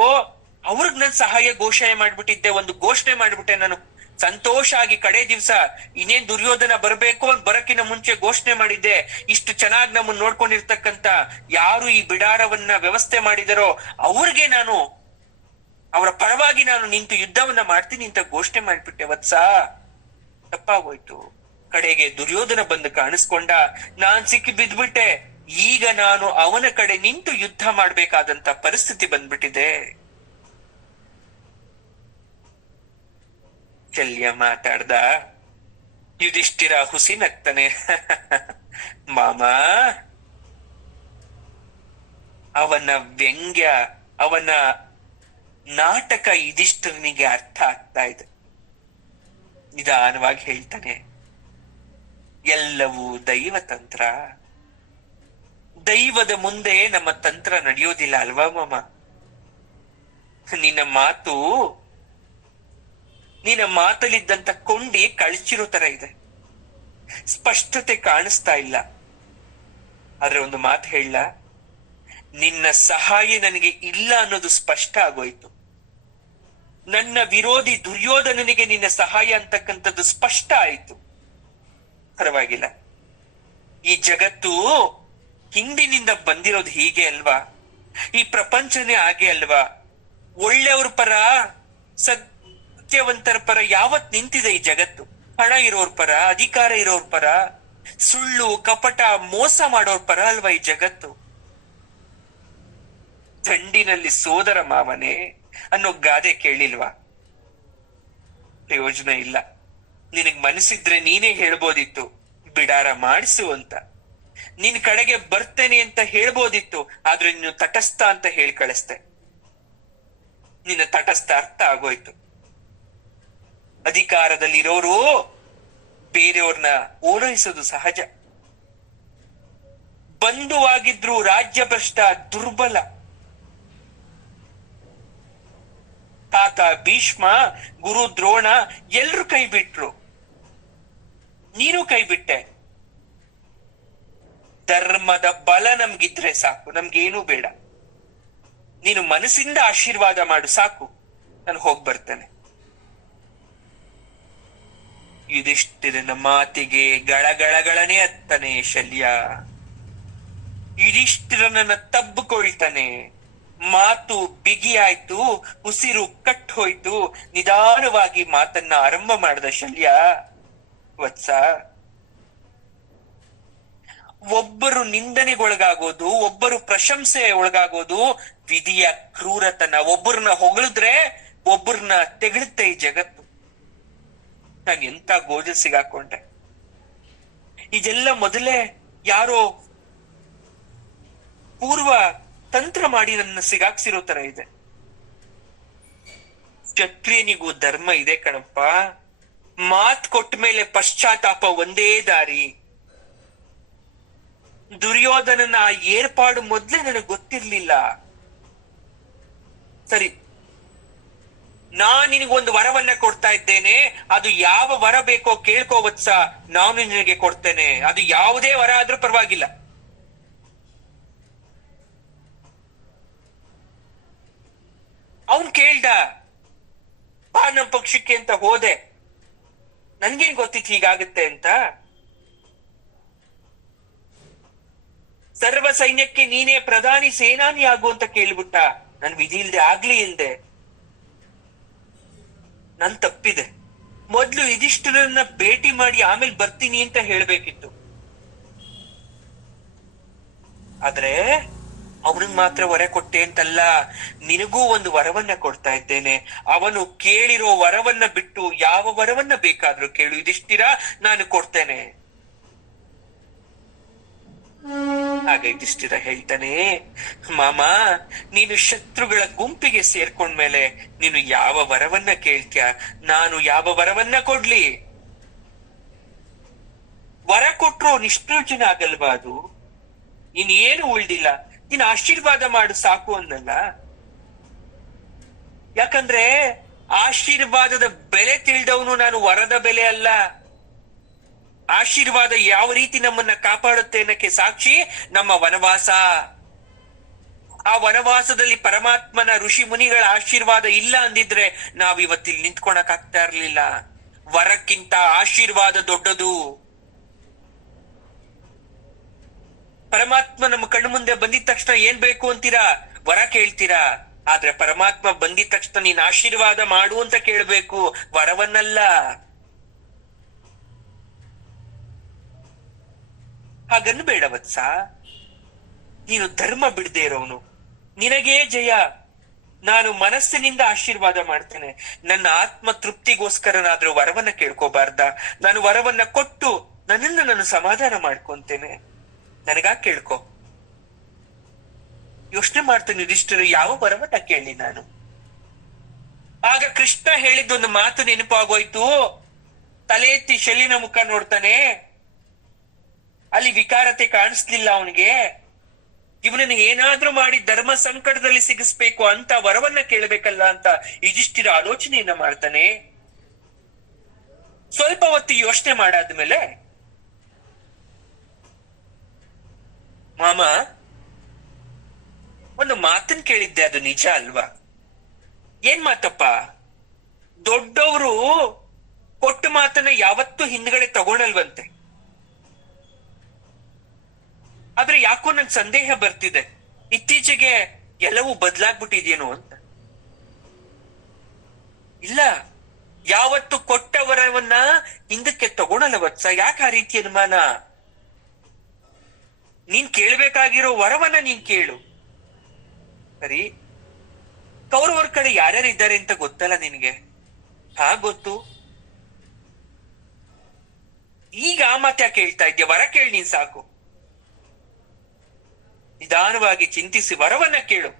ಅವ್ರಿಗ್ ನನ್ ಸಹಾಯ ಘೋಷಣೆ ಮಾಡ್ಬಿಟ್ಟಿದ್ದೆ, ಒಂದು ಘೋಷಣೆ ಮಾಡ್ಬಿಟ್ಟೆ ನಾನು. ಸಂತೋಷ ಆಗಿ ಕಡೆ ದಿವ್ಸ ಇನ್ನೇನ್ ದುರ್ಯೋಧನ ಬರ್ಬೇಕು ಅಂತ ಬರಕಿನ ಮುಂಚೆ ಘೋಷಣೆ ಮಾಡಿದ್ದೆ. ಇಷ್ಟು ಚೆನ್ನಾಗಿ ನಮ್ಮನ್ನ ನೋಡ್ಕೊಂಡಿರ್ತಕ್ಕಂತ ಯಾರು ಈ ಬಿಡಾರವನ್ನ ವ್ಯವಸ್ಥೆ ಮಾಡಿದರೋ ಅವ್ರಿಗೆ ನಾನು, ಅವರ ಪರವಾಗಿ ನಾನು ನಿಂತು ಯುದ್ಧವನ್ನ ಮಾಡ್ತೀನಿ ಅಂತ ಘೋಷಣೆ ಮಾಡ್ಬಿಟ್ಟೆ ವತ್ಸ. ತಪ್ಪಾಗೋಯ್ತು. ಕಡೆಗೆ ದುರ್ಯೋಧನ ಬಂದು ಕಾಣಿಸ್ಕೊಂಡ, ನಾನ್ ಸಿಕ್ಕಿ ಬಿದ್ಬಿಟ್ಟೆ. ಈಗ ನಾನು ಅವನ ಕಡೆ ನಿಂತು ಯುದ್ಧ ಮಾಡ್ಬೇಕಾದಂತ ಪರಿಸ್ಥಿತಿ ಬಂದ್ಬಿಟ್ಟಿದೆ. ಶಲ್ಯ ಮಾತಾಡ್ದ. ಯುಧಿಷ್ಠಿರ ಹುಸಿ ನಗ್ತಾನೆ. ಮಾಮ, ಅವನ ವ್ಯಂಗ್ಯ, ಅವನ ನಾಟಕ ಯುಧಿಷ್ಠಿರನಿಗೆ ಅರ್ಥ ಆಗ್ತಾ ಇದೆ. ನಿಧಾನವಾಗಿ ಹೇಳ್ತಾನೆ, ಎಲ್ಲವೂ ದೈವ ತಂತ್ರ. ದೈವದ ಮುಂದೆ ನಮ್ಮ ತಂತ್ರ ನಡೆಯೋದಿಲ್ಲ ಅಲ್ವಾ ಮಾಮ? ನಿನ್ನ ಮಾತಲ್ಲಿದ್ದಂತ ಕೊಂಡಿ ಕಳ್ಚಿರೋ ತರ ಇದೆ, ಸ್ಪಷ್ಟತೆ ಕಾಣಿಸ್ತಾ ಇಲ್ಲ. ಆದ್ರೆ ಒಂದು ಮಾತು ಹೇಳ, ನಿನ್ನ ಸಹಾಯ ನನಗೆ ಇಲ್ಲ ಅನ್ನೋದು ಸ್ಪಷ್ಟ ಆಗೋಯ್ತು. ನನ್ನ ವಿರೋಧಿ ದುರ್ಯೋಧನನಿಗೆ ನಿನ್ನ ಸಹಾಯ ಅಂತಕ್ಕಂಥದ್ದು ಸ್ಪಷ್ಟ ಆಯ್ತು. ಪರವಾಗಿಲ್ಲ, ಈ ಜಗತ್ತು ಹಿಂದಿನಿಂದ ಬಂದಿರೋದು ಹೀಗೆ ಅಲ್ವಾ? ಈ ಪ್ರಪಂಚನೇ ಹಾಗೆ ಅಲ್ವಾ? ಒಳ್ಳೆಯವ್ರ ಪರ, ಸತ್ಯವಂತರ ಪರ ಯಾವತ್ ನಿಂತಿದೆ ಈ ಜಗತ್ತು. ಹಣ ಇರೋರ್ ಪರ, ಅಧಿಕಾರ ಇರೋರ್ ಪರ, ಸುಳ್ಳು ಕಪಟ ಮೋಸ ಮಾಡೋರ್ ಪರ ಅಲ್ವಾ ಈ ಜಗತ್ತು. ದಂಡಿನಲ್ಲಿ ಸೋದರ ಮಾವನೇ ಅನ್ನೋ ಗಾದೆ ಕೇಳಿಲ್ವಾ? ಪ್ರಯೋಜನ ಇಲ್ಲ. ನಿನಗ್ ಮನಸ್ಸಿದ್ರೆ ನೀನೇ ಹೇಳ್ಬೋದಿತ್ತು ಬಿಡಾರ ಮಾಡಿಸು ಅಂತ. ನಿನ್ ಕಡೆಗೆ ಬರ್ತೇನೆ ಅಂತ ಹೇಳ್ಬೋದಿತ್ತು, ಆದ್ರೆ ನೀನು ತಟಸ್ಥ ಅಂತ ಹೇಳಿ ಕಳಿಸ್ತೆ. ನಿನ್ನ ತಟಸ್ಥ ಅರ್ಥ ಆಗೋಯ್ತು. ಅಧಿಕಾರದಲ್ಲಿರೋರು ಬೇರೆಯವ್ರನ್ನ ಓಲೈಸೋದು ಸಹಜ. ಬಂಧುವಾಗಿದ್ರು ರಾಜ್ಯ ಭ್ರಷ್ಟ ದುರ್ಬಲ. ತಾತ ಭೀಷ್ಮ, ಗುರು ದ್ರೋಣ ಎಲ್ರು ಕೈ ಬಿಟ್ರು, ನೀನು ಕೈ ಬಿಟ್ಟೆ. ಧರ್ಮದ ಬಲ ನಮ್ಗಿದ್ರೆ ಸಾಕು, ನಮ್ಗೇನೂ ಬೇಡ. ನೀನು ಮನಸ್ಸಿಂದ ಆಶೀರ್ವಾದ ಮಾಡು ಸಾಕು, ನಾನು ಹೋಗ್ ಬರ್ತೇನೆ. ಯುಧಿಷ್ಠಿರನ ಮಾತಿಗೆ ಗಳಗಳಗಳನೆ ಅತ್ತನೆ ಶಲ್ಯ. ಯುಧಿಷ್ಠಿರನನ್ನ ತಬ್ಬಿಕೊಳ್ತಾನೆ. ಮಾತು ಬಿಗಿ ಆಯ್ತು, ಉಸಿರು ಕಟ್ ಹೋಯ್ತು. ನಿಧಾನವಾಗಿ ಮಾತನ್ನ ಆರಂಭ ಮಾಡಿದ ಶಲ್ಯ. ವತ್ಸ, ಒಬ್ಬರು ನಿಂದನೆಗೊಳಗಾಗೋದು, ಒಬ್ಬರು ಪ್ರಶಂಸೆ ಒಳಗಾಗೋದು ವಿಧಿಯ ಕ್ರೂರತನ. ಒಬ್ಬರನ್ನ ಹೊಗಳಿದ್ರೆ ಒಬ್ಬರನ್ನ ತೆಗಳುತ್ತೆ ಈ ಜಗತ್ತು. ನಾನು ಎಂತ ಗೋಜಲ್ ಸಿಗಾಕೊಂಡೆ. ಇದೆಲ್ಲ ಮೊದಲೇ ಯಾರೋ ಪೂರ್ವ ತಂತ್ರ ಮಾಡಿ ನನ್ನ ಸಿಗಾಕ್ಸಿರೋ ತರ ಇದೆ. ಕ್ಷತ್ರಿಯನಿಗೂ ಧರ್ಮ ಇದೆ ಕಣಪ್ಪ. ಮಾತ್ ಕೊಟ್ಟ ಮೇಲೆ ಪಶ್ಚಾತ್ತಾಪ ಒಂದೇ ದಾರಿ. ದುರ್ಯೋಧನನ ಏರ್ಪಾಡು ಮೊದ್ಲೇ ನನಗೆ ಗೊತ್ತಿರ್ಲಿಲ್ಲ. ಸರಿ, ನಿನಗೊಂದು ವರವನ್ನ ಕೊಡ್ತಾ ಇದ್ದೇನೆ. ಅದು ಯಾವ ವರ ಬೇಕೋ ಕೇಳ್ಕೋ ವತ್ಸ, ನಾನು ನಿನಗೆ ಕೊಡ್ತೇನೆ. ಅದು ಯಾವುದೇ ವರ ಆದ್ರೂ ಪರವಾಗಿಲ್ಲ. ಅವನ್ ಕೇಳ್ದ, ಬಾ ನಮ್ಮ ಪಕ್ಷಕ್ಕೆ ಅಂತ ಹೋದೆ. ನನ್ಗೇನ್ ಗೊತ್ತಿತ್ತು ಹೀಗಾಗುತ್ತೆ ಅಂತ. ಸರ್ವ ಸೈನ್ಯಕ್ಕೆ ನೀನೇ ಪ್ರಧಾನಿ ಸೇನಾನಿ ಆಗು ಅಂತ ಕೇಳ್ಬಿಟ್ಟ. ನನ್ ವಿಧಿ ಇಲ್ದೆ ಆಗ್ಲಿ ಇಲ್ದೆ ನನ್ ತಪ್ಪಿದೆ. ಮೊದ್ಲು ಯುಧಿಷ್ಠಿರನ್ನ ಭೇಟಿ ಮಾಡಿ ಆಮೇಲೆ ಬರ್ತೀನಿ ಅಂತ ಹೇಳ್ಬೇಕಿತ್ತು. ಆದ್ರೆ ಅವನಿಗೆ ಮಾತ್ರ ವರ ಕೊಟ್ಟೆ ಅಂತಲ್ಲ, ನಿನಗೂ ಒಂದು ವರವನ್ನ ಕೊಡ್ತಾ ಇದ್ದೇನೆ. ಅವನು ಕೇಳಿರೋ ವರವನ್ನ ಬಿಟ್ಟು ಯಾವ ವರವನ್ನ ಬೇಕಾದ್ರೂ ಕೇಳು ಯುಧಿಷ್ಠಿರ, ನಾನು ಕೊಡ್ತೇನೆ. ಆಗ ಯುಧಿಷ್ಠಿರ ಹೇಳ್ತಾನೆ, ಮಾಮ, ನೀನು ಶತ್ರುಗಳ ಗುಂಪಿಗೆ ಸೇರ್ಕೊಂಡ್ಮೇಲೆ ನೀನು ಯಾವ ವರವನ್ನ ಕೇಳ್ತ್ಯಾ? ನಾನು ಯಾವ ವರವನ್ನ ಕೊಡ್ಲಿ? ವರ ಕೊಟ್ರು ನಿಷ್ಪ್ರಯೋಜನ ಆಗಲ್ವಾ? ಅದು ಇನ್ನೇನು ಉಳ್ದಿಲ್ಲ. ನೀನು ಆಶೀರ್ವಾದ ಮಾಡು ಸಾಕು ಅನ್ನಲ್ಲ. ಯಾಕಂದ್ರೆ ಆಶೀರ್ವಾದದ ಬೆಲೆ ತಿಳಿದವನು ನಾನು. ವರದ ಬೆಲೆ ಅಲ್ಲ. ಆಶೀರ್ವಾದ ಯಾವ ರೀತಿ ನಮ್ಮನ್ನ ಕಾಪಾಡುತ್ತೆ ಅನ್ನಕ್ಕೆ ಸಾಕ್ಷಿ ನಮ್ಮ ವನವಾಸ. ಆ ವನವಾಸದಲ್ಲಿ ಪರಮಾತ್ಮನ ಋಷಿ ಮುನಿಗಳ ಆಶೀರ್ವಾದ ಇಲ್ಲ ಅಂದಿದ್ರೆ ನಾವಿವತ್ತಿಲ್ಲಿ ನಿಂತ್ಕೊಳಕ್ ಆಗ್ತಾ ಇರ್ಲಿಲ್ಲ. ವರಕ್ಕಿಂತ ಆಶೀರ್ವಾದ ದೊಡ್ಡದು. ಪರಮಾತ್ಮ ನಮ್ಮ ಕಣ್ಣು ಮುಂದೆ ಬಂದಿದ ತಕ್ಷಣ ಏನ್ ಬೇಕು ಅಂತೀರಾ? ವರ ಕೇಳ್ತೀರಾ. ಆದ್ರೆ ಪರಮಾತ್ಮ ಬಂದಿದ ತಕ್ಷಣ ನೀನ್ ಆಶೀರ್ವಾದ ಮಾಡು ಅಂತ ಕೇಳ್ಬೇಕು, ವರವನ್ನಲ್ಲ. ಹಾಗನ್ಬೇಡ ವತ್ಸ. ನೀನು ಧರ್ಮ ಬಿಡದೆ ಇರೋನು, ನಿನಗೇ ಜಯ. ನಾನು ಮನಸ್ಸಿನಿಂದ ಆಶೀರ್ವಾದ ಮಾಡ್ತೇನೆ. ನನ್ನ ಆತ್ಮ ತೃಪ್ತಿಗೋಸ್ಕರನಾದ್ರೂ ವರವನ್ನ ಕೇಳ್ಕೋಬಾರ್ದ? ನಾನು ವರವನ್ನ ಕೊಟ್ಟು ನನ್ನನ್ನ ನಾನು ಸಮಾಧಾನ ಮಾಡ್ಕೊಂತೇನೆ. ನನಗಾ ಕೇಳ್ಕೊ. ಯೋಚನೆ ಮಾಡ್ತೇನೆ, ಯುಧಿಷ್ಠಿರ ಯಾವ ವರವನ್ನ ಕೇಳಿ ನಾನು? ಆಗ ಕೃಷ್ಣ ಹೇಳಿದ್ದೊಂದು ಮಾತು ನೆನಪಾಗೋಯ್ತು. ತಲೆ ಎತ್ತಿ ಶಲ್ಯನ ಮುಖ ನೋಡ್ತಾನೆ. ಅಲ್ಲಿ ವಿಕಾರತೆ ಕಾಣಿಸ್ಲಿಲ್ಲ ಅವನಿಗೆ. ಇವನನ್ನು ಏನಾದ್ರೂ ಮಾಡಿ ಧರ್ಮ ಸಂಕಟದಲ್ಲಿ ಸಿಗಿಸ್ಬೇಕು ಅಂತ ವರವನ್ನ ಕೇಳಬೇಕಲ್ಲ ಅಂತ ಯುಧಿಷ್ಠಿರ ಆಲೋಚನೆಯನ್ನ ಮಾಡ್ತಾನೆ. ಸ್ವಲ್ಪ ಹೊತ್ತು ಯೋಚನೆ ಮಾಡಾದ್ಮೇಲೆ, ಮಾಮ, ಒಂದು ಮಾತನ್ನ ಕೇಳಿದ್ದೆ, ಅದು ನಿಜ ಅಲ್ವಾ? ಏನ್ ಮಾತಪ್ಪ? ದೊಡ್ಡವರು ಕೊಟ್ಟ ಮಾತನ್ನ ಯಾವತ್ತೂ ಹಿಂದ್ಗಡೆ ತಗೊಳಲ್ವಂತೆ. ಆದ್ರೆ ಯಾಕೋ ನನ್ ಸಂದೇಹ ಬರ್ತಿದೆ, ಇತ್ತೀಚೆಗೆ ಎಲ್ಲವೂ ಬದಲಾಗ್ಬಿಟ್ಟಿದೇನೋ ಅಂತ. ಇಲ್ಲ, ಯಾವತ್ತು ಕೊಟ್ಟ ವರವನ್ನ ಹಿಂದಕ್ಕೆ ತಗೊಳಲ್ಲ ವತ್ಸ. ಯಾಕೆ ಆ ರೀತಿ ಅನುಮಾನ? ನೀನ್ ಕೇಳ್ಬೇಕಾಗಿರೋ ವರವನ್ನ ನೀನ್ ಕೇಳು. ಸರಿ, ಕೌರವರ ಕಡೆ ಯಾರ್ಯಾರು ಇದ್ದಾರೆ ಅಂತ ಗೊತ್ತಲ್ಲ ನಿನ್ಗೆ? ಗೊತ್ತು. ಈಗ ಮತ್ತೆ ಕೇಳ್ತಾ ಇದ್ಯಾ? ವರ ಕೇಳಿ ನೀನ್ ಸಾಕು. ನಿಧಾನವಾಗಿ ಚಿಂತಿಸಿ ವರವನ್ನ ಕೇಳು.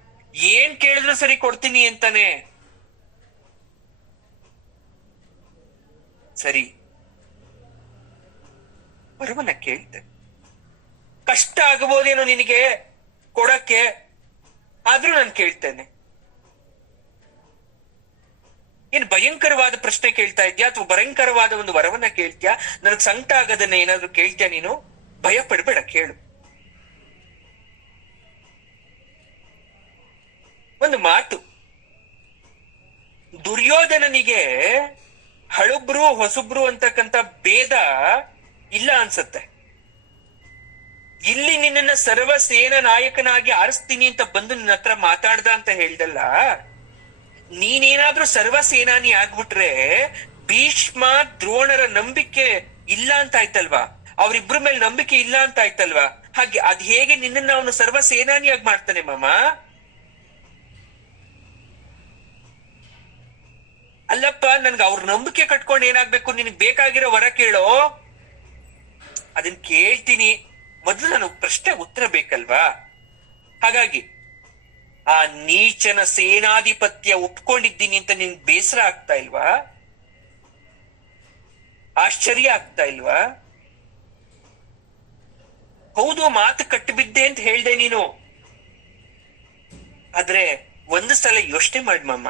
ಏನ್ ಕೇಳಿದ್ರು ಸರಿ ಕೊಡ್ತೀನಿ ಅಂತಾನೆ. ಸರಿ, ವರವನ್ನ ಕೇಳ್ತೆ. ಕಷ್ಟ ಆಗಬಹುದೇನೋ ನಿನಗೆ ಕೊಡಕ್ಕೆ, ಆದ್ರೂ ನಾನು ಕೇಳ್ತೇನೆ. ಏನ್ ಭಯಂಕರವಾದ ಪ್ರಶ್ನೆ ಕೇಳ್ತಾ ಇದ್ಯಾ ಅಥವಾ ಭಯಂಕರವಾದ ಒಂದು ವರವನ್ನ ಕೇಳ್ತ್ಯಾ? ನನಗ್ ಸಂಕಟ ಆಗದನ್ನ ಏನಾದ್ರು ಕೇಳ್ತ್ಯಾ ನೀನು? ಭಯ ಪಡ್ಬೇಡ, ಕೇಳು. ಒಂದು ಮಾತು, ದುರ್ಯೋಧನನಿಗೆ ಹಳುಬ್ರು ಹೊಸಬ್ರು ಅಂತಕ್ಕಂಥ ಭೇದ ಇಲ್ಲ ಅನ್ಸತ್ತೆ. ಇಲ್ಲಿ ನಿನ್ನ ಸರ್ವ ಸೇನಾ ನಾಯಕನಾಗಿ ಆರಿಸ್ತೀನಿ ಅಂತ ಬಂದು ನಿನ್ನ ಹತ್ರ ಮಾತಾಡ್ದ ಅಂತ ಹೇಳ್ದಲ್ಲ, ನೀನೇನಾದ್ರೂ ಸರ್ವ ಸೇನಾನಿ ಆಗ್ಬಿಟ್ರೆ ಭೀಷ್ಮ ದ್ರೋಣರ ನಂಬಿಕೆ ಇಲ್ಲ ಅಂತ ಆಯ್ತಲ್ವಾ? ಅವ್ರಿಬ್ರ ಮೇಲೆ ನಂಬಿಕೆ ಇಲ್ಲ ಅಂತ ಆಯ್ತಲ್ವಾ? ಹಾಗೆ ಅದ್ ಹೇಗೆ ನಿನ್ನ ಅವನು ಸರ್ವ ಸೇನಾನಿಯಾಗಿ ಮಾಡ್ತಾನೆ ಮಾಮ? ಅಲ್ಲಪ್ಪ, ನನ್ಗೆ ಅವ್ರ ನಂಬಿಕೆ ಕಟ್ಕೊಂಡು ಏನಾಗ್ಬೇಕು? ನಿನಗ್ ಬೇಕಾಗಿರೋ ವರ ಕೇಳೋ. ಅದನ್ ಕೇಳ್ತೀನಿ, ಮೊದ್ಲು ನಾನು ಪ್ರಶ್ನೆ ಉತ್ತರ ಬೇಕಲ್ವಾ? ಹಾಗಾಗಿ ಆ ನೀಚನ ಸೇನಾಧಿಪತ್ಯ ಒಪ್ಕೊಂಡಿದ್ದೀನಿ ಅಂತ ನಿನ್ ಬೇಸರ ಆಗ್ತಾ ಇಲ್ವಾ? ಆಶ್ಚರ್ಯ ಆಗ್ತಾ ಇಲ್ವಾ? ಹೌದು, ಮಾತು ಕಟ್ಟಿಬಿದ್ದೆ ಅಂತ ಹೇಳ್ದೆ ನೀನು. ಆದ್ರೆ ಒಂದು ಸಲ ಯೋಚನೆ ಮಾಡಿ ಮಾಮ,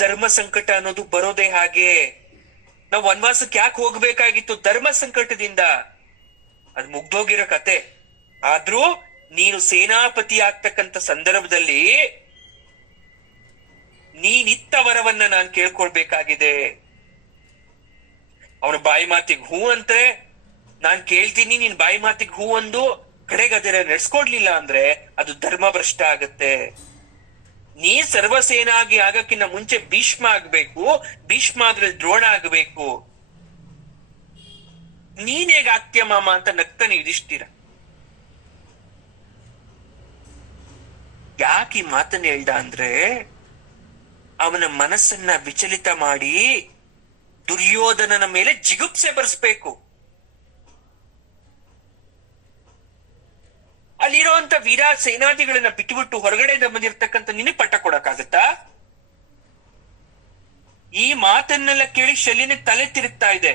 ಧರ್ಮ ಸಂಕಟ ಅನ್ನೋದು ಬರೋದೇ ಹಾಗೆ. ನಾವು ವನವಾಸಕ್ಕೆ ಯಾಕೆ ಹೋಗ್ಬೇಕಾಗಿತ್ತು? ಧರ್ಮ ಸಂಕಟದಿಂದ. ಅದು ಮುಗ್ದೋಗಿರೋ ಕತೆ. ಆದ್ರೂ ನೀನು ಸೇನಾಪತಿ ಆಗ್ತಕ್ಕಂಥ ಸಂದರ್ಭದಲ್ಲಿ ನೀನಿತ್ತ ವರವನ್ನ ನಾನು ಕೇಳ್ಕೊಳ್ಬೇಕಾಗಿದೆ. ಅವನು ಬಾಯಿ ಮಾತಿಗೆ ಹೂ ಅಂತೆ ನಾನ್ ಕೇಳ್ತೀನಿ, ನೀನ್ ಬಾಯಿ ಮಾತಿಗೆ ಹೂ ಒಂದು ಕಡೆಗೆ ಅದರ ನಡೆಸ್ಕೊಡ್ಲಿಲ್ಲ ಅಂದ್ರೆ ಅದು ಧರ್ಮ ಭ್ರಷ್ಟ ಆಗತ್ತೆ. ನೀ ಸರ್ವಸೇನಾಗಿ ಆಗಕ್ಕಿಂತ ಮುಂಚೆ ಭೀಷ್ಮ ಆಗ್ಬೇಕು, ಭೀಷ್ಮ ಆದ್ರೆ ದ್ರೋಣ ಆಗ್ಬೇಕು. ನೀನ್ ಹೇಗ್ ಆಗ್ತೀಯ ಮಾಮ ಅಂತ ನಗ್ತಾನೆ ಯುಧಿಷ್ಠಿರ. ಯಾಕೆ ಈ ಮಾತನ್ನ ಹೇಳ್ದ ಅಂದ್ರೆ, ಅವನ ಮನಸ್ಸನ್ನ ವಿಚಲಿತ ಮಾಡಿ ದುರ್ಯೋಧನನ ಮೇಲೆ ಜಿಗುಪ್ಸೆ ಬರ್ಸ್ಬೇಕು. ಅಲ್ಲಿರುವಂತ ವೀರ ಸೇನಾದಿಗಳನ್ನ ಬಿಟ್ಟುಬಿಟ್ಟು ಹೊರಗಡೆಯಿಂದ ಬಂದಿರ್ತಕ್ಕಂಥ ನಿನಗೆ ಪಟ್ಟ ಕೊಡಕ್ಕಾಗತ್ತಾ? ಈ ಮಾತನ್ನೆಲ್ಲ ಕೇಳಿ ಶಲ್ಯನಿಗೆ ತಲೆ ತಿರುಗ್ತಾ ಇದೆ.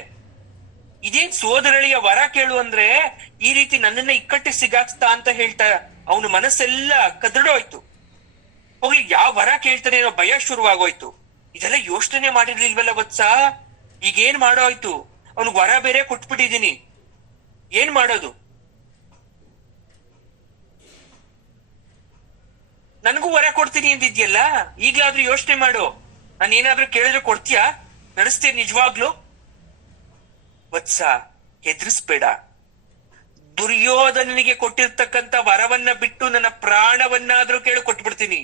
ಇದೇನ್ ಸೋದರಳಿಯ ವರ ಕೇಳು ಅಂದ್ರೆ ಈ ರೀತಿ ನನ್ನನ್ನ ಇಕ್ಕಟ್ಟಿ ಸಿಗಾಕ್ಸ್ತಾ ಅಂತ ಹೇಳ್ತಾ ಅವನ ಮನಸ್ಸೆಲ್ಲ ಕದಡೋಯ್ತು. ಹೋಗ್ಲಿ, ಯಾವ ವರ ಕೇಳ್ತಾನೆ ಅನ್ನೋ ಭಯ ಶುರುವಾಗೋಯ್ತು. ಇದೆಲ್ಲ ಯೋಚನೆ ಮಾಡಿರ್ಲಿಲ್ವಲ್ಲ ವತ್ಸ? ಈಗೇನ್ ಮಾಡೋ ಆಯ್ತು? ಅವನಿಗೆ ವರ ಬೇರೆ ಕೊಟ್ಬಿಟ್ಟಿದೀನಿ, ಏನ್ ಮಾಡೋದು? ನನ್ಗೂ ವರ ಕೊಡ್ತೀನಿ ಅಂದಿದ್ಯಲ್ಲ, ಈಗ್ಲಾದ್ರೂ ಯೋಚನೆ ಮಾಡು. ನಾನು ಏನಾದ್ರೂ ಕೇಳಿದ್ರೆ ಕೊಡ್ತೀಯಾ? ನಡೆಸ್ತೀನಿ ನಿಜವಾಗ್ಲು? ವತ್ಸ, ಹೆದರ್ಸ್ಬೇಡ. ದುರ್ಯೋಧನನಿಗೆ ಕೊಟ್ಟಿರ್ತಕ್ಕಂಥ ವರವನ್ನ ಬಿಟ್ಟು ನನ್ನ ಪ್ರಾಣವನ್ನಾದ್ರೂ ಕೇಳಿ ಕೊಟ್ಬಿಡ್ತೀನಿ.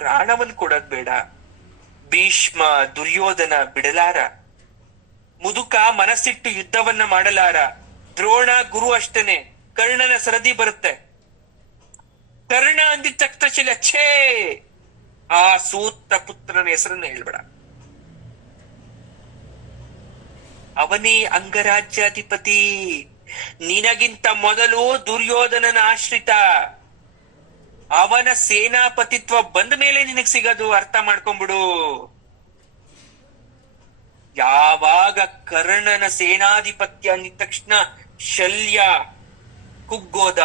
ಪ್ರಾಣವನ್ನ ಕೊಡೋದ್ ಬೇಡ. ಭೀಷ್ಮ ದುರ್ಯೋಧನ ಬಿಡಲಾರ, ಮುದುಕ ಮನಸ್ಸಿಟ್ಟು ಯುದ್ಧವನ್ನ ಮಾಡಲಾರ. ದ್ರೋಣ ಗುರು ಅಷ್ಟೇನೆ. ಕರ್ಣನ ಸರದಿ ಬರುತ್ತೆ. ಕರ್ಣ ಅಂದಿದ ತಕ್ಷಣ ಛೇ, ಆ ಸೂತ ಪುತ್ರನ ಹೆಸರನ್ನ ಹೇಳ್ಬೇಡ. ಅವನೇ ಅಂಗರಾಜ್ಯಾಧಿಪತಿ. ನಿನಗಿಂತ ಮೊದಲು ದುರ್ಯೋಧನನ ಆಶ್ರಿತ. ಅವನ ಸೇನಾಪತಿತ್ವ ಬಂದ ಮೇಲೆ ನಿನಗ್ ಸಿಗೋದು, ಅರ್ಥ ಮಾಡ್ಕೊಂಡ್ಬಿಡು. ಯಾವಾಗ ಕರ್ಣನ ಸೇನಾಧಿಪತ್ಯ ಅಂದಿದ ತಕ್ಷಣ ಶಲ್ಯ ಕುಗ್ಗೋದ.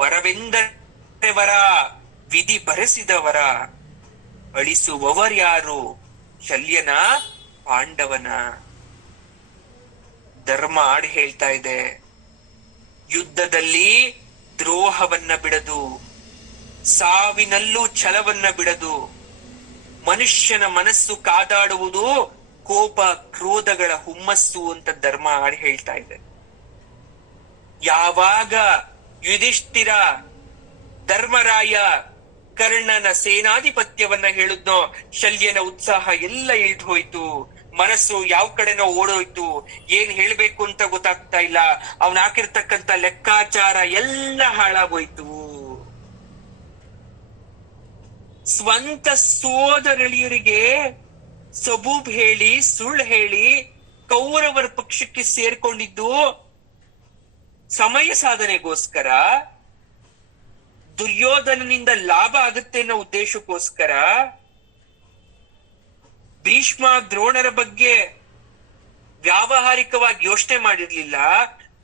ವರವೆಂದರೆ ವರ, ವಿಧಿ ಬರೆಸಿದ ವರ. ಅಳಿಸುವವರ್ಯಾರು? ಶಲ್ಯನ, ಪಾಂಡವನ. ಧರ್ಮ ಆಡಿ ಹೇಳ್ತಾ ಇದೆ, ಯುದ್ಧದಲ್ಲಿ ದ್ರೋಹವನ್ನ ಬಿಡದು, ಸಾವಿನಲ್ಲೂ ಛಲವನ್ನ ಬಿಡದು. ಮನುಷ್ಯನ ಮನಸ್ಸು ಕಾದಾಡುವುದು ಕೋಪ ಕ್ರೋಧಗಳ ಹುಮ್ಮಸ್ಸು ಅಂತ ಧರ್ಮ ಆಡಿ ಹೇಳ್ತಾ ಇದೆ. ಯಾವಾಗ ಯುಧಿಷ್ಠಿರ ಧರ್ಮರಾಯ ಕರ್ಣನ ಸೇನಾಧಿಪತ್ಯವನ್ನ ಹೇಳಿದ್ನೋ ಶಲ್ಯನ ಉತ್ಸಾಹ ಎಲ್ಲ ಇಳ್ದು ಹೋಯ್ತು. ಮನಸ್ಸು ಯಾವ ಕಡೆನೋ ಓಡೋಯ್ತು. ಏನ್ ಹೇಳ್ಬೇಕು ಅಂತ ಗೊತ್ತಾಗ್ತಾ ಇಲ್ಲ. ಅವನ್ ಹಾಕಿರ್ತಕ್ಕಂತ ಲೆಕ್ಕಾಚಾರ ಎಲ್ಲ ಹಾಳಾಗೋಯ್ತು. ಸ್ವಂತ ಸೋದರಳಿಯರಿಗೆ ಸಬೂಬ್ ಹೇಳಿ ಸುಳ್ಳು ಹೇಳಿ ಕೌರವರ ಪಕ್ಷಕ್ಕೆ ಸೇರ್ಕೊಂಡಿದ್ದು ಸಮಯ ಸಾಧನೆಗೋಸ್ಕರ, ದುರ್ಯೋಧನನಿಂದ ಲಾಭ ಆಗುತ್ತೆ ಅನ್ನೋ ಉದ್ದೇಶಕ್ಕೋಸ್ಕರ, ಭೀಷ್ಮ ದ್ರೋಣರ ಬಗ್ಗೆ ವ್ಯಾವಹಾರಿಕವಾಗಿ ಯೋಚನೆ ಮಾಡಿರ್ಲಿಲ್ಲ.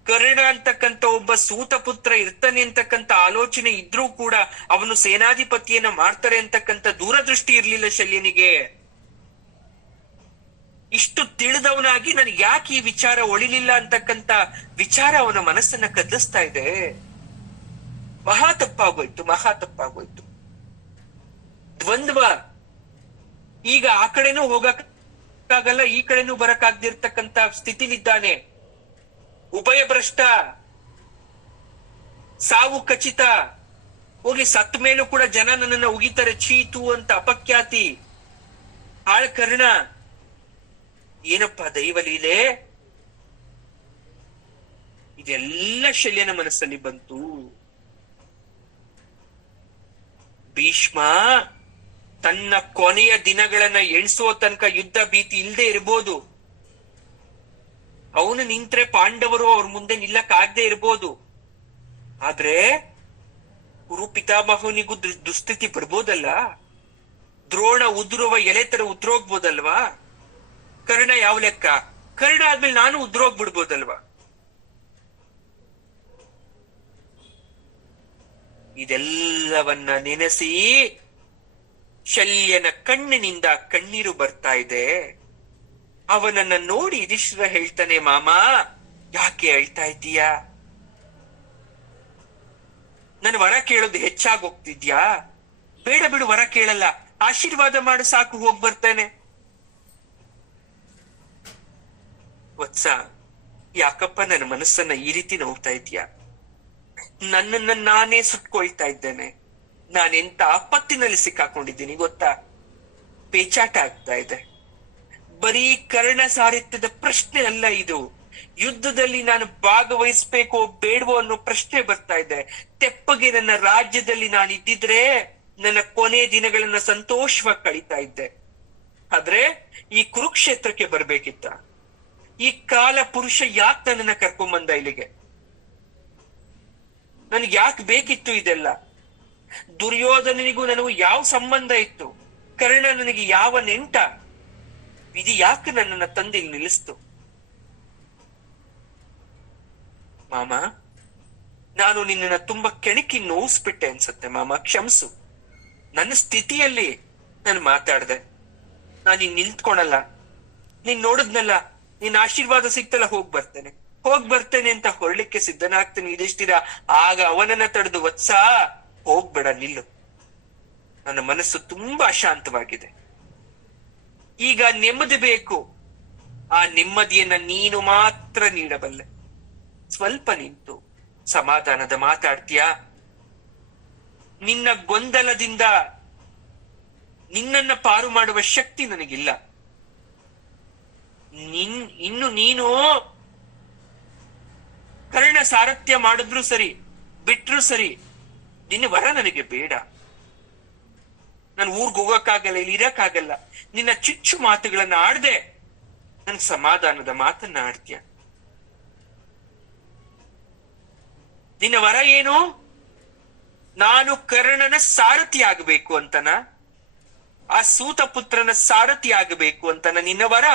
ಕರ್ಣ ಅಂತಕ್ಕಂಥ ಒಬ್ಬ ಸೂತ ಪುತ್ರ ಇರ್ತಾನೆ ಅಂತಕ್ಕಂಥ ಆಲೋಚನೆ ಇದ್ರೂ ಕೂಡ ಅವನು ಸೇನಾಧಿಪತಿಯನ್ನ ಮಾಡ್ತಾರೆ ಅಂತಕ್ಕಂಥ ದೂರದೃಷ್ಟಿ ಇರ್ಲಿಲ್ಲ ಶಲ್ಯನಿಗೆ. ಇಷ್ಟು ತಿಳಿದವನಾಗಿ ನನಗೆ ಯಾಕೆ ಈ ವಿಚಾರ ಒಳಿಲಿಲ್ಲ ಅಂತಕ್ಕಂಥ ವಿಚಾರ ಅವನ ಮನಸ್ಸನ್ನ ಕದಲಿಸ್ತಾ ಇದೆ. ಮಹಾ ತಪ್ಪಾಗೋಯ್ತು. ದ್ವಂದ್ವ. ಈಗ ಆ ಕಡೆನೂ ಹೋಗಕ್ಕಾಗಲ್ಲ, ಈ ಕಡೆನೂ ಬರಕ್ಕಾಗ್ದಿರ್ತಕ್ಕಂಥ ಸ್ಥಿತಿಲಿದ್ದಾನೆ. ಉಭಯ ಭ್ರಷ್ಟ, ಸಾವು ಖಚಿತ. ಹೋಗಿ ಸತ್ತ ಮೇಲೂ ಕೂಡ ಜನ ನನ್ನನ್ನ ಉಗಿತಾರೆ, ಚೀತು ಅಂತ ಅಪಖ್ಯಾತಿ. ಹಾಳ್ ಕರ್ಣ. ಏನಪ್ಪಾ ದೈವಲೀಲೆ. ಇದೆಲ್ಲ ಶಲ್ಯನ ಮನಸ್ಸಲ್ಲಿ ಬಂತು. ಭೀಷ್ಮ ತನ್ನ ಕೊನೆಯ ದಿನಗಳನ್ನ ಎಣಿಸೋ ತನಕ ಯುದ್ಧ ಭೀತಿ ಇಲ್ಲದೆ ಇರ್ಬೋದು. ಅವನು ನಿಂತ್ರೆ ಪಾಂಡವರು ಅವ್ರ ಮುಂದೆ ನಿಲ್ಲಕ್ ಆಗದೆ ಇರ್ಬೋದು. ಆದ್ರೆ ಕುರು ಪಿತಾಮಹನಿಗೂ ದುಸ್ಥಿತಿ ಬರ್ಬೋದಲ್ಲ. ದ್ರೋಣ ಉದುರುವ ಎಲೆ ತರ ಉದ್ರೋಗ್ಬೋದಲ್ವಾ. ಕರ್ಣ ಯಾವ ಲೆಕ್ಕ? ಕರ್ಣ ಆದ್ಮೇಲೆ ನಾನು ಉದ್ರೋಗ್ಬಿಡ್ಬೋದಲ್ವಾ. ಇದೆಲ್ಲವನ್ನ ನೆನೆಸಿ ಶಲ್ಯನ ಕಣ್ಣಿನಿಂದ ಕಣ್ಣೀರು ಬರ್ತಾ ಇದೆ. ಅವನನ್ನ ನೋಡಿ ಯುಧಿಷ್ಠಿರ ಹೇಳ್ತಾನೆ, ಮಾಮ ಯಾಕೆ ಹೇಳ್ತಾ ಇದ್ದೀಯಾ? ನನ್ ವರ ಕೇಳೋದು ಹೆಚ್ಚಾಗಿ ಹೋಗ್ತಿದ್ಯಾ? ಬೇಡ ಬಿಡು, ವರ ಕೇಳಲ್ಲ, ಆಶೀರ್ವಾದ ಮಾಡು ಸಾಕು, ಹೋಗ್ ಬರ್ತೇನೆ. ವತ್ಸ, ಯಾಕಪ್ಪ ನನ್ನ ಮನಸ್ಸನ್ನ ಈ ರೀತಿ ನೋಡ್ತಾ ಇದ್ಯಾ? ನನ್ನನ್ನ ನಾನೇ ಸುಟ್ಕೊಳ್ತಾ ಇದ್ದೇನೆ. ನಾನೆಂತ ಆಪತ್ತಿನಲ್ಲಿ ಸಿಕ್ಕಾಕೊಂಡಿದ್ದೀನಿ ಗೊತ್ತಾ? ಪೇಚಾಟ ಆಗ್ತಾ ಇದೆ. ಬರೀ ಕರ್ಣ ಸಾರಥ್ಯದ ಪ್ರಶ್ನೆ ಅಲ್ಲ ಇದು. ಯುದ್ಧದಲ್ಲಿ ನಾನು ಭಾಗವಹಿಸ್ಬೇಕೋ ಬೇಡವೋ ಅನ್ನೋ ಪ್ರಶ್ನೆ ಬರ್ತಾ ಇದೆ. ತೆಪ್ಪಗೆ ನನ್ನ ರಾಜ್ಯದಲ್ಲಿ ನಾನು ಇದ್ದಿದ್ರೆ ನನ್ನ ಕೊನೆ ದಿನಗಳನ್ನ ಸಂತೋಷವಾಗಿ ಕಳೀತಾ ಇದ್ದೆ. ಆದ್ರೆ ಈ ಕುರುಕ್ಷೇತ್ರಕ್ಕೆ ಬರ್ಬೇಕಿತ್ತ? ಈ ಕಾಲ ಪುರುಷ ಯಾಕೆ ನನ್ನನ್ನ ಕರ್ಕೊಂಬಂದ ಇಲ್ಲಿಗೆ? ನನ್ಗೆ ಯಾಕೆ ಬೇಕಿತ್ತು ಇದೆಲ್ಲ? ದುರ್ಯೋಧನನಿಗೂ ನನಗೂ ಯಾವ ಸಂಬಂಧ ಇತ್ತು? ಕರ್ಣ ನನಗೆ ಯಾವ ನೆಂಟ? ವಿಧಿ ಯಾಕೆ ನನ್ನನ್ನ ತಂದೆ ನಿಲ್ಲಿಸ್ತು? ಮಾಮ, ನಾನು ನಿನ್ನನ್ನ ತುಂಬಾ ಕೆಣಕಿ ನೋಯಿಸ್ಬಿಟ್ಟೆ ಅನ್ಸತ್ತೆ ಮಾಮ, ಕ್ಷಮಿಸು. ನನ್ನ ಸ್ಥಿತಿಯಲ್ಲಿ ನಾನು ಮಾತಾಡ್ದೆ. ನಾನು ಇನ್ ನಿಲ್ತ್ಕೊಳಲ್ಲ. ನೀನ್ ನೋಡಿದ್ನಲ್ಲ, ನಿನ್ ಆಶೀರ್ವಾದ ಸಿಕ್ತಲ್ಲ, ಹೋಗ್ ಬರ್ತೇನೆ ಅಂತ ಹೊರಳಿಕ್ಕೆ ಸಿದ್ಧನಾಗ್ತೇನೆ ಯುಧಿಷ್ಠಿರ. ಆಗ ಅವನನ್ನ ತಡೆದು, ವತ್ಸ ಹೋಗ್ಬೇಡ, ನಿಲ್ಲು. ನನ್ನ ಮನಸ್ಸು ತುಂಬಾ ಅಶಾಂತವಾಗಿದೆ. ಈಗ ನೆಮ್ಮದಿ ಬೇಕು. ಆ ನೆಮ್ಮದಿಯನ್ನ ನೀನು ಮಾತ್ರ ನೀಡಬಲ್ಲೆ. ಸ್ವಲ್ಪ ನಿಂತು ಸಮಾಧಾನದ ಮಾತಾಡ್ತೀಯಾ? ನಿನ್ನ ಗೊಂದಲದಿಂದ ನಿನ್ನನ್ನ ಪಾರು ಮಾಡುವ ಶಕ್ತಿ ನನಗಿಲ್ಲ. ಇನ್ನು ನೀನು ಕರ್ಣ ಸಾರಥ್ಯ ಮಾಡಿದ್ರು ಸರಿ, ಬಿಟ್ರು ಸರಿ, ನಿನ್ನ ವರ ನನಗೆ ಬೇಡ. ನಾನು ಊರ್ಗ್ ಹೋಗಕ್ಕಾಗಲ್ಲ, ಇಲ್ಲಿ ಇರಕ್ಕಾಗಲ್ಲ. ನಿನ್ನ ಚುಚ್ಚು ಮಾತುಗಳನ್ನ ಆಡ್ದೆ ನನ್ ಸಮಾಧಾನದ ಮಾತನ್ನ ಆಡ್ತೀಯ. ನಿನ್ನ ವರ ಏನು? ನಾನು ಕರ್ಣನ ಸಾರಥಿ ಆಗಬೇಕು ಅಂತನ? ಆ ಸೂತ ಪುತ್ರನ ಸಾರಥಿ ಆಗಬೇಕು ಅಂತನ ನಿನ್ನ ವರ?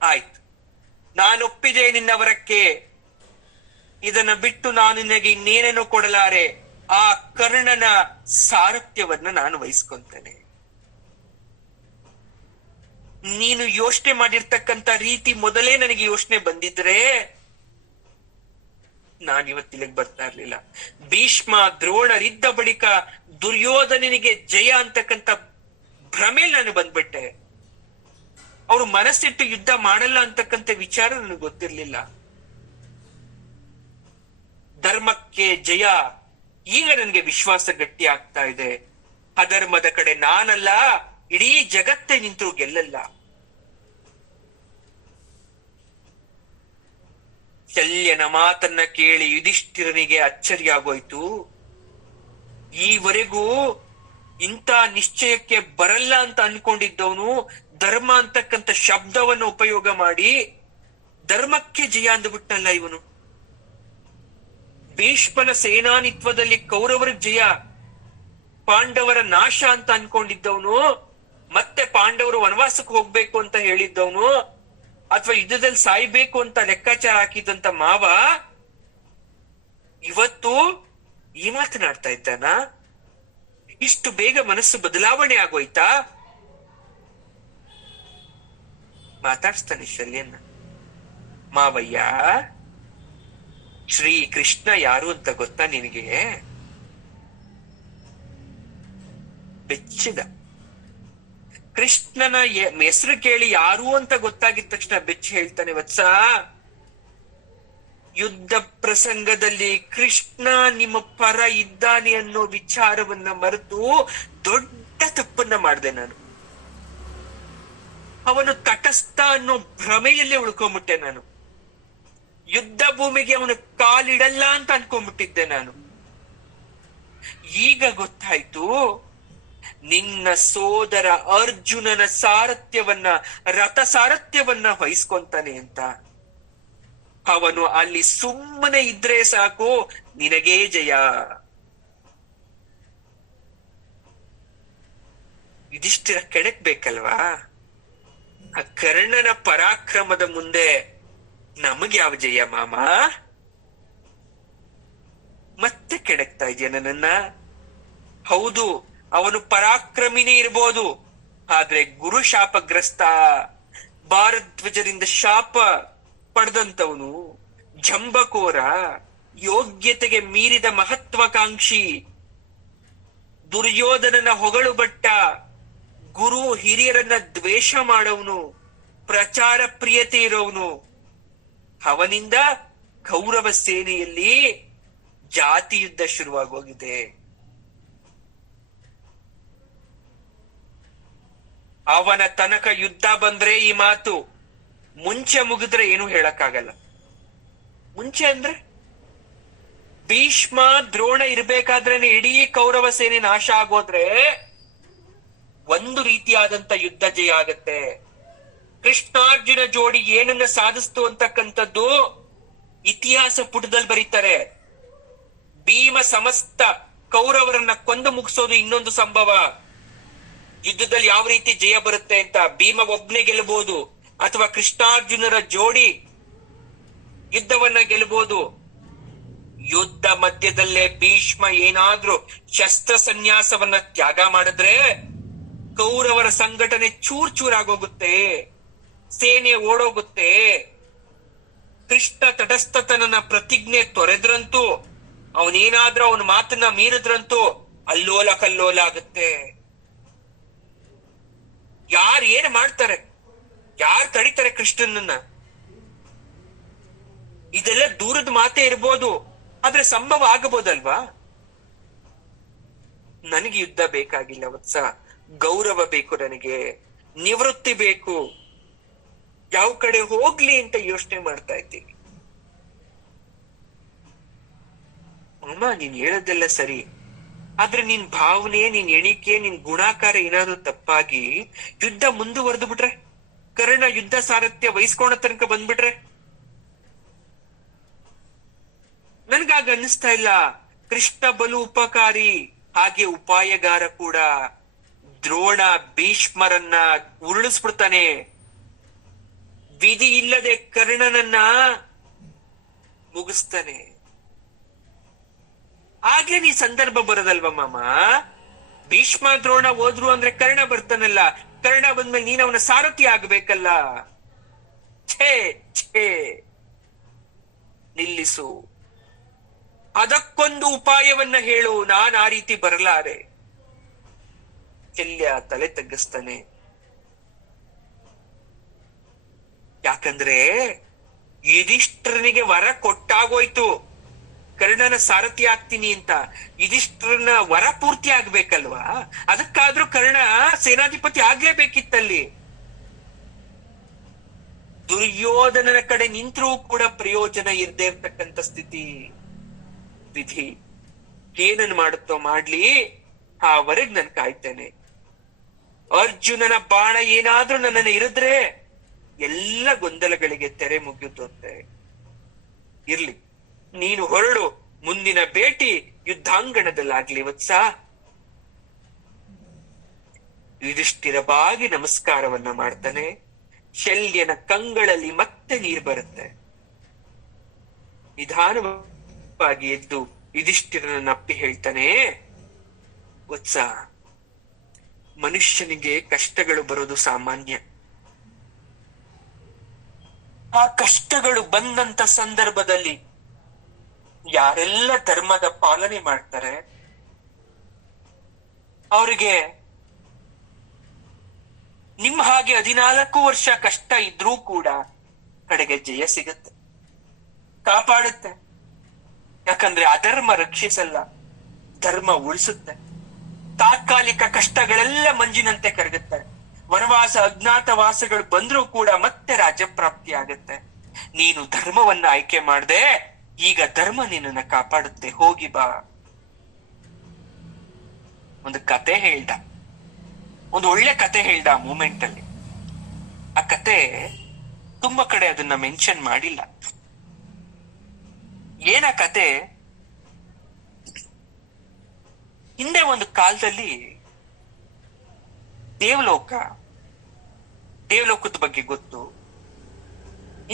ಆಯ್ತು, ನಾನೊಪ್ಪಿದೆ ನಿನ್ನ ವರಕ್ಕೆ. ಇದನ್ನ ಬಿಟ್ಟು ನಾನು ನಿನಗೆ ಇನ್ನೇನೇನೋ ಕೊಡಲಾರೆ. ಆ ಕರ್ಣನ ಸಾರಥ್ಯವನ್ನ ನಾನು ವಹಿಸ್ಕೊಂತೇನೆ. ನೀನು ಯೋಚನೆ ಮಾಡಿರ್ತಕ್ಕಂಥ ರೀತಿ ಮೊದಲೇ ನನಗೆ ಯೋಚನೆ ಬಂದಿದ್ರೆ ನಾನಿವತ್ತಿಲ್ಲಿಗೆ ಬರ್ತಾ ಇರ್ಲಿಲ್ಲ. ಭೀಷ್ಮ ದ್ರೋಣರಿದ್ದ ಬಳಿಕ ದುರ್ಯೋಧನನಿಗೆ ಜಯ ಅಂತಕ್ಕಂಥ ಭ್ರಮೇಲ್ ನಾನು ಬಂದ್ಬಿಟ್ಟೆ. ಅವರು ಮನಸ್ಸಿಟ್ಟು ಯುದ್ಧ ಮಾಡಲ್ಲ ಅಂತಕ್ಕಂಥ ವಿಚಾರ ನನಗೆ ಗೊತ್ತಿರ್ಲಿಲ್ಲ. ಧರ್ಮಕ್ಕೆ ಜಯ, ಈಗ ನನ್ಗೆ ವಿಶ್ವಾಸ ಗಟ್ಟಿ ಆಗ್ತಾ ಇದೆ. ಅಧರ್ಮದ ಕಡೆ ನಾನಲ್ಲ, ಇಡೀ ಜಗತ್ತೇ ನಿಂತು ಗೆಲ್ಲಲ್ಲ. ಶಲ್ಯನ ಮಾತನ್ನ ಕೇಳಿ ಯುಧಿಷ್ಠಿರನಿಗೆ ಅಚ್ಚರಿಯಾಗೋಯ್ತು. ಈವರೆಗೂ ಇಂಥ ನಿಶ್ಚಯಕ್ಕೆ ಬರಲ್ಲ ಅಂತ ಅನ್ಕೊಂಡಿದ್ದವನು ಧರ್ಮ ಅಂತಕ್ಕಂಥ ಶಬ್ದವನ್ನು ಉಪಯೋಗ ಮಾಡಿ ಧರ್ಮಕ್ಕೆ ಜಯ ಅಂದ್ಬಿಟ್ಟಲ್ಲ ಇವನು. ಭೀಷ್ಮನ ಸೇನಾನಿತ್ವದಲ್ಲಿ ಕೌರವರ ಜಯ, ಪಾಂಡವರ ನಾಶ ಅಂತ ಅನ್ಕೊಂಡಿದ್ದವನು, ಮತ್ತೆ ಪಾಂಡವರು ವನವಾಸಕ್ಕೆ ಹೋಗ್ಬೇಕು ಅಂತ ಹೇಳಿದ್ದವನು, ಅಥವಾ ಯುದ್ಧದಲ್ಲಿ ಸಾಯ್ಬೇಕು ಅಂತ ಲೆಕ್ಕಾಚಾರ ಹಾಕಿದಂತ ಮಾವ ಇವತ್ತು ಈ ಮಾತನಾಡ್ತಾ ಇದ್ದಾನ? ಇಷ್ಟು ಬೇಗ ಮನಸ್ಸು ಬದಲಾವಣೆ ಆಗೋಯ್ತಾ? ಮಾತಾಡ್ಸ್ತಾನೆ ಶಲ್ಯನ್ನ. ಮಾವಯ್ಯ, ಶ್ರೀ ಕೃಷ್ಣ ಯಾರು ಅಂತ ಗೊತ್ತಾ ನಿನಗೆ? ಬೆಚ್ಚಿದ. ಕೃಷ್ಣನ ಹೆಸರು ಕೇಳಿ ಯಾರು ಅಂತ ಗೊತ್ತಾಗಿದ ತಕ್ಷಣ ಬೆಚ್ಚಿ ಹೇಳ್ತಾನೆ, ವತ್ಸ, ಯುದ್ಧ ಪ್ರಸಂಗದಲ್ಲಿ ಕೃಷ್ಣ ನಿಮ್ಮ ಪರ ಇದ್ದಾನೆ ಅನ್ನೋ ವಿಚಾರವನ್ನ ಮರೆತು ದೊಡ್ಡ ತಪ್ಪನ್ನ ಮಾಡಿದೆ ನಾನು. ಅವನು ತಟಸ್ಥ ಅನ್ನೋ ಭ್ರಮೆಯಲ್ಲೇ ಉಳ್ಕೊಂಡ್ಬಿಟ್ಟೆ ನಾನು. ಯುದ್ಧ ಭೂಮಿಗೆ ಅವನು ಕಾಲಿಡಲ್ಲ ಅಂತ ಅನ್ಕೊಂಡ್ಬಿಟ್ಟಿದ್ದೆ ನಾನು. ಈಗ ಗೊತ್ತಾಯ್ತು, ನಿನ್ನ ಸೋದರ ಅರ್ಜುನನ ಸಾರಥ್ಯವನ್ನ, ರಥ ಸಾರಥ್ಯವನ್ನ ವಹಿಸ್ಕೊಂತಾನೆ ಅಂತ. ಅವನು ಅಲ್ಲಿ ಸುಮ್ಮನೆ ಇದ್ರೆ ಸಾಕು, ನಿನಗೇ ಜಯ. ಯುಧಿಷ್ಠಿರ ಕೆಣಕ್ಬೇಕಲ್ವಾ? ಆ ಕರ್ಣನ ಪರಾಕ್ರಮದ ಮುಂದೆ ನಮಗೆ ಯಾವ ಜಯ ಮಾಮ? ಮತ್ತೆ ಕೆಣಕ್ತಾ ಇದೆಯಾ ನನ್ನನ್ನ? ಹೌದು, ಅವನು ಪರಾಕ್ರಮಿನೇ ಇರ್ಬೋದು, ಆದ್ರೆ ಗುರು ಶಾಪಗ್ರಸ್ತ, ಭಾರದ್ವಾಜರಿಂದ ಶಾಪ ಪಡೆದಂತವನು, ಜಂಬಕೋರ, ಯೋಗ್ಯತೆಗೆ ಮೀರಿದ ಮಹತ್ವಾಕಾಂಕ್ಷಿ, ದುರ್ಯೋಧನನ ಹೊಗಳು ಬಟ್ಟ, ಗುರು ಹಿರಿಯರನ್ನ ದ್ವೇಷ ಮಾಡೋವನು, ಪ್ರಚಾರ ಪ್ರಿಯತೆ ಇರೋವನು. ಅವನಿಂದ ಕೌರವ ಸೇನೆಯಲ್ಲಿ ಜಾತಿ ಯುದ್ಧ ಶುರುವಾಗೋಗಿದೆ. ಅವನ ತನಕ ಯುದ್ಧ ಬಂದ್ರೆ ಈ ಮಾತು, ಮುಂಚೆ ಮುಗಿದ್ರೆ ಏನು ಹೇಳಕ್ಕಾಗಲ್ಲ. ಮುಂಚೆ ಅಂದ್ರೆ ಭೀಷ್ಮ ದ್ರೋಣ ಇರ್ಬೇಕಾದ್ರೇನೆ ಇಡೀ ಕೌರವ ಸೇನೆ ನಾಶ ಆಗೋದ್ರೆ ಒಂದು ರೀತಿಯಾದಂತ ಯುದ್ಧ ಜಯ ಆಗತ್ತೆ. ಕೃಷ್ಣಾರ್ಜುನ ಜೋಡಿ ಏನನ್ನ ಸಾಧಿಸ್ತು ಅಂತಕ್ಕಂಥದ್ದು ಇತಿಹಾಸ ಪುಟದಲ್ಲಿ ಬರೀತಾರೆ. ಭೀಮ ಸಮಸ್ತ ಕೌರವರನ್ನ ಕೊಂದು ಮುಗಿಸೋದು ಇನ್ನೊಂದು ಸಂಭವ. ಯುದ್ಧದಲ್ಲಿ ಯಾವ ರೀತಿ ಜಯ ಬರುತ್ತೆ ಅಂತ, ಭೀಮ ಒಬ್ನೇ ಗೆಲ್ಲಬಹುದು ಅಥವಾ ಕೃಷ್ಣಾರ್ಜುನರ ಜೋಡಿ ಯುದ್ಧವನ್ನ ಗೆಲ್ಲಬಹುದು. ಯುದ್ಧ ಮಧ್ಯದಲ್ಲೇ ಭೀಷ್ಮ ಏನಾದ್ರೂ ಶಸ್ತ್ರ ಸನ್ಯಾಸವನ್ನ ತ್ಯಾಗ ಮಾಡಿದ್ರೆ ಕೌರವರ ಸಂಘಟನೆ ಚೂರ್ ಚೂರಾಗೋಗುತ್ತೆ, ಸೇನೆ ಓಡೋಗುತ್ತೆ. ಕೃಷ್ಣ ತಟಸ್ಥತನನ ಪ್ರತಿಜ್ಞೆ ತೊರೆದ್ರಂತೂ, ಅವನೇನಾದ್ರೂ ಅವನ ಮಾತನ್ನ ಮೀರಿದ್ರಂತೂ ಅಲ್ಲೋಲ ಕಲ್ಲೋಲ ಆಗುತ್ತೆ. ಯಾರು ಏನ್ ಮಾಡ್ತಾರೆ? ಯಾರು ತಡಿತಾರೆ ಕೃಷ್ಣನನ್ನ? ಇದೆಲ್ಲ ದೂರದ ಮಾತೇ ಇರ್ಬೋದು, ಆದ್ರೆ ಸಂಭವ ಆಗಬಹುದಲ್ವಾ? ನನಗೆ ಯುದ್ಧ ಬೇಕಾಗಿಲ್ಲ ವತ್ಸ, ಗೌರವ ಬೇಕು ನನಗೆ, ನಿವೃತ್ತಿ ಬೇಕು. ಯಾವ ಕಡೆ ಹೋಗ್ಲಿ ಅಂತ ಯೋಚನೆ ಮಾಡ್ತಾ ಇದ್ದೀನಿ. ಅಮ್ಮ, ನೀನ್ ಹೇಳೋದೆಲ್ಲ ಸರಿ, ಆದ್ರೆ ನಿನ್ ಭಾವನೆ, ನಿನ್ ಎಣಿಕೆ, ನಿನ್ ಗುಣಾಕಾರ ಏನಾದ್ರು ತಪ್ಪಾಗಿ ಯುದ್ಧ ಮುಂದುವರೆದು ಬಿಟ್ರೆ, ಕರ್ಣ ಯುದ್ಧ ಸಾರಥ್ಯ ವಹಿಸ್ಕೊಳೋ ತನಕ ಬಂದ್ಬಿಟ್ರೆ? ನನ್ಗಾಗ ಅನ್ನಿಸ್ತಾ ಇಲ್ಲ. ಕೃಷ್ಣ ಬಲು ಉಪಕಾರಿ, ಹಾಗೆ ಉಪಾಯಗಾರ ಕೂಡ. ದ್ರೋಣ ಭೀಷ್ಮರನ್ನ ಉರುಳಿಸ್ಬಿಡ್ತಾನೆ. ವಿಧಿ ಇಲ್ಲದೆ ಕರ್ಣನನ್ನ ಮುಗಿಸ್ತಾನೆ. ಆಗ್ಲೇ ನೀ ಸಂದರ್ಭ ಬರೋದಲ್ವ ಮಾಮ? ಭೀಷ್ಮ ದ್ರೋಣ ಹೋದ್ರು ಅಂದ್ರೆ ಕರ್ಣ ಬರ್ತಾನಲ್ಲ, ಕರ್ಣ ಬಂದ್ಮೇಲೆ ನೀನ್ ಅವನ ಸಾರಥಿ ಆಗ್ಬೇಕಲ್ಲ. ಛೇ ಛೇ, ನಿಲ್ಲಿಸು. ಅದಕ್ಕೊಂದು ಉಪಾಯವನ್ನ ಹೇಳು, ನಾನ್ ಆ ರೀತಿ ಬರಲಾರೆ. ಶಲ್ಯ ತಲೆ ತಗ್ಗಿಸ್ತಾನೆ. ಯಾಕಂದ್ರೆ ಯುಧಿಷ್ಠಿರನಿಗೆ ವರ ಕೊಟ್ಟಾಗೋಯ್ತು. ಕರ್ಣನ ಸಾರಥಿ ಆಗ್ತೀನಿ ಅಂತ. ಯುಧಿಷ್ಠಿರನ ವರ ಪೂರ್ತಿ ಆಗ್ಬೇಕಲ್ವಾ, ಅದಕ್ಕಾದ್ರೂ ಕರ್ಣ ಸೇನಾಧಿಪತಿ ಆಗ್ಲೇಬೇಕಿತ್ತಲ್ಲಿ. ದುರ್ಯೋಧನನ ಕಡೆ ನಿಂತರೂ ಕೂಡ ಪ್ರಯೋಜನ ಇರದೇ ಇರ್ತಕ್ಕಂಥ ಸ್ಥಿತಿ. ವಿಧಿ ಏನನ್ ಮಾಡುತ್ತೋ ಮಾಡ್ಲಿ, ಆವರೆಗ್ ನಾನು ಕಾಯ್ತೇನೆ. ಅರ್ಜುನನ ಬಾಣ ಏನಾದ್ರೂ ನನ್ನನ್ನು ಇರಿದ್ರೆ ಎಲ್ಲ ಗೊಂದಲಗಳಿಗೆ ತೆರೆ ಮುಗಿಯುತ್ತೆ. ಇರ್ಲಿ, ನೀನು ಹೊರಡು, ಮುಂದಿನ ಭೇಟಿ ಯುದ್ಧಾಂಗಣದಲ್ಲಾಗ್ಲಿ ವತ್ಸ. ಯುಧಿಷ್ಠಿರ ಬಾಗಿ ನಮಸ್ಕಾರವನ್ನ ಮಾಡ್ತಾನೆ. ಶಲ್ಯನ ಕಂಗಳಲ್ಲಿ ಮತ್ತೆ ನೀರು ಬರುತ್ತೆ. ನಿಧಾನವಾಗಿ ಎದ್ದು ಯುಧಿಷ್ಠಿರನನ್ನ ಅಪ್ಪಿ ಹೇಳ್ತಾನೆ, ವತ್ಸ, ಮನುಷ್ಯನಿಗೆ ಕಷ್ಟಗಳು ಬರೋದು ಸಾಮಾನ್ಯ. ಆ ಕಷ್ಟಗಳು ಬಂದಂತ ಸಂದರ್ಭದಲ್ಲಿ ಯಾರೆಲ್ಲ ಧರ್ಮದ ಪಾಲನೆ ಮಾಡ್ತಾರೆ ಅವರಿಗೆ ನಿಮ್ಮ ಹಾಗೆ 14 ವರ್ಷ ಕಷ್ಟ ಇದ್ರೂ ಕೂಡ ಕಡೆಗೆ ಜಯ ಸಿಗುತ್ತೆ, ಕಾಪಾಡುತ್ತೆ. ಯಾಕಂದ್ರೆ ಅಧರ್ಮ ರಕ್ಷಿಸಲ್ಲ, ಧರ್ಮ ಉಳಿಸುತ್ತೆ. ತಾತ್ಕಾಲಿಕ ಕಷ್ಟಗಳೆಲ್ಲ ಮಂಜಿನಂತೆ ಕರಗುತ್ತೆ. ವನವಾಸ ಅಜ್ಞಾತವಾಸಗಳು ಬಂದ್ರೂ ಕೂಡ ಮತ್ತೆ ರಾಜ್ಯಪ್ರಾಪ್ತಿ ಆಗುತ್ತೆ. ನೀನು ಧರ್ಮವನ್ನ ಆಯ್ಕೆ ಮಾಡ್ದೆ, ಈಗ ಧರ್ಮ ನಿನ್ನನ್ನ ಕಾಪಾಡುತ್ತೆ, ಹೋಗಿ ಬಾ. ಒಂದು ಕತೆ ಹೇಳ್ದ, ಒಂದು ಒಳ್ಳೆ ಕತೆ ಹೇಳ್ದ ಆ ಮೂಮೆಂಟ್ ಅಲ್ಲಿ. ಆ ಕತೆ ತುಂಬಾ ಕಡೆ ಅದನ್ನ ಮೆನ್ಷನ್ ಮಾಡಿಲ್ಲ. ಏನ ಕತೆ, ಹಿಂದೆ ಒಂದು ಕಾಲದಲ್ಲಿ ದೇವಲೋಕದ ಬಗ್ಗೆ ಗೊತ್ತು.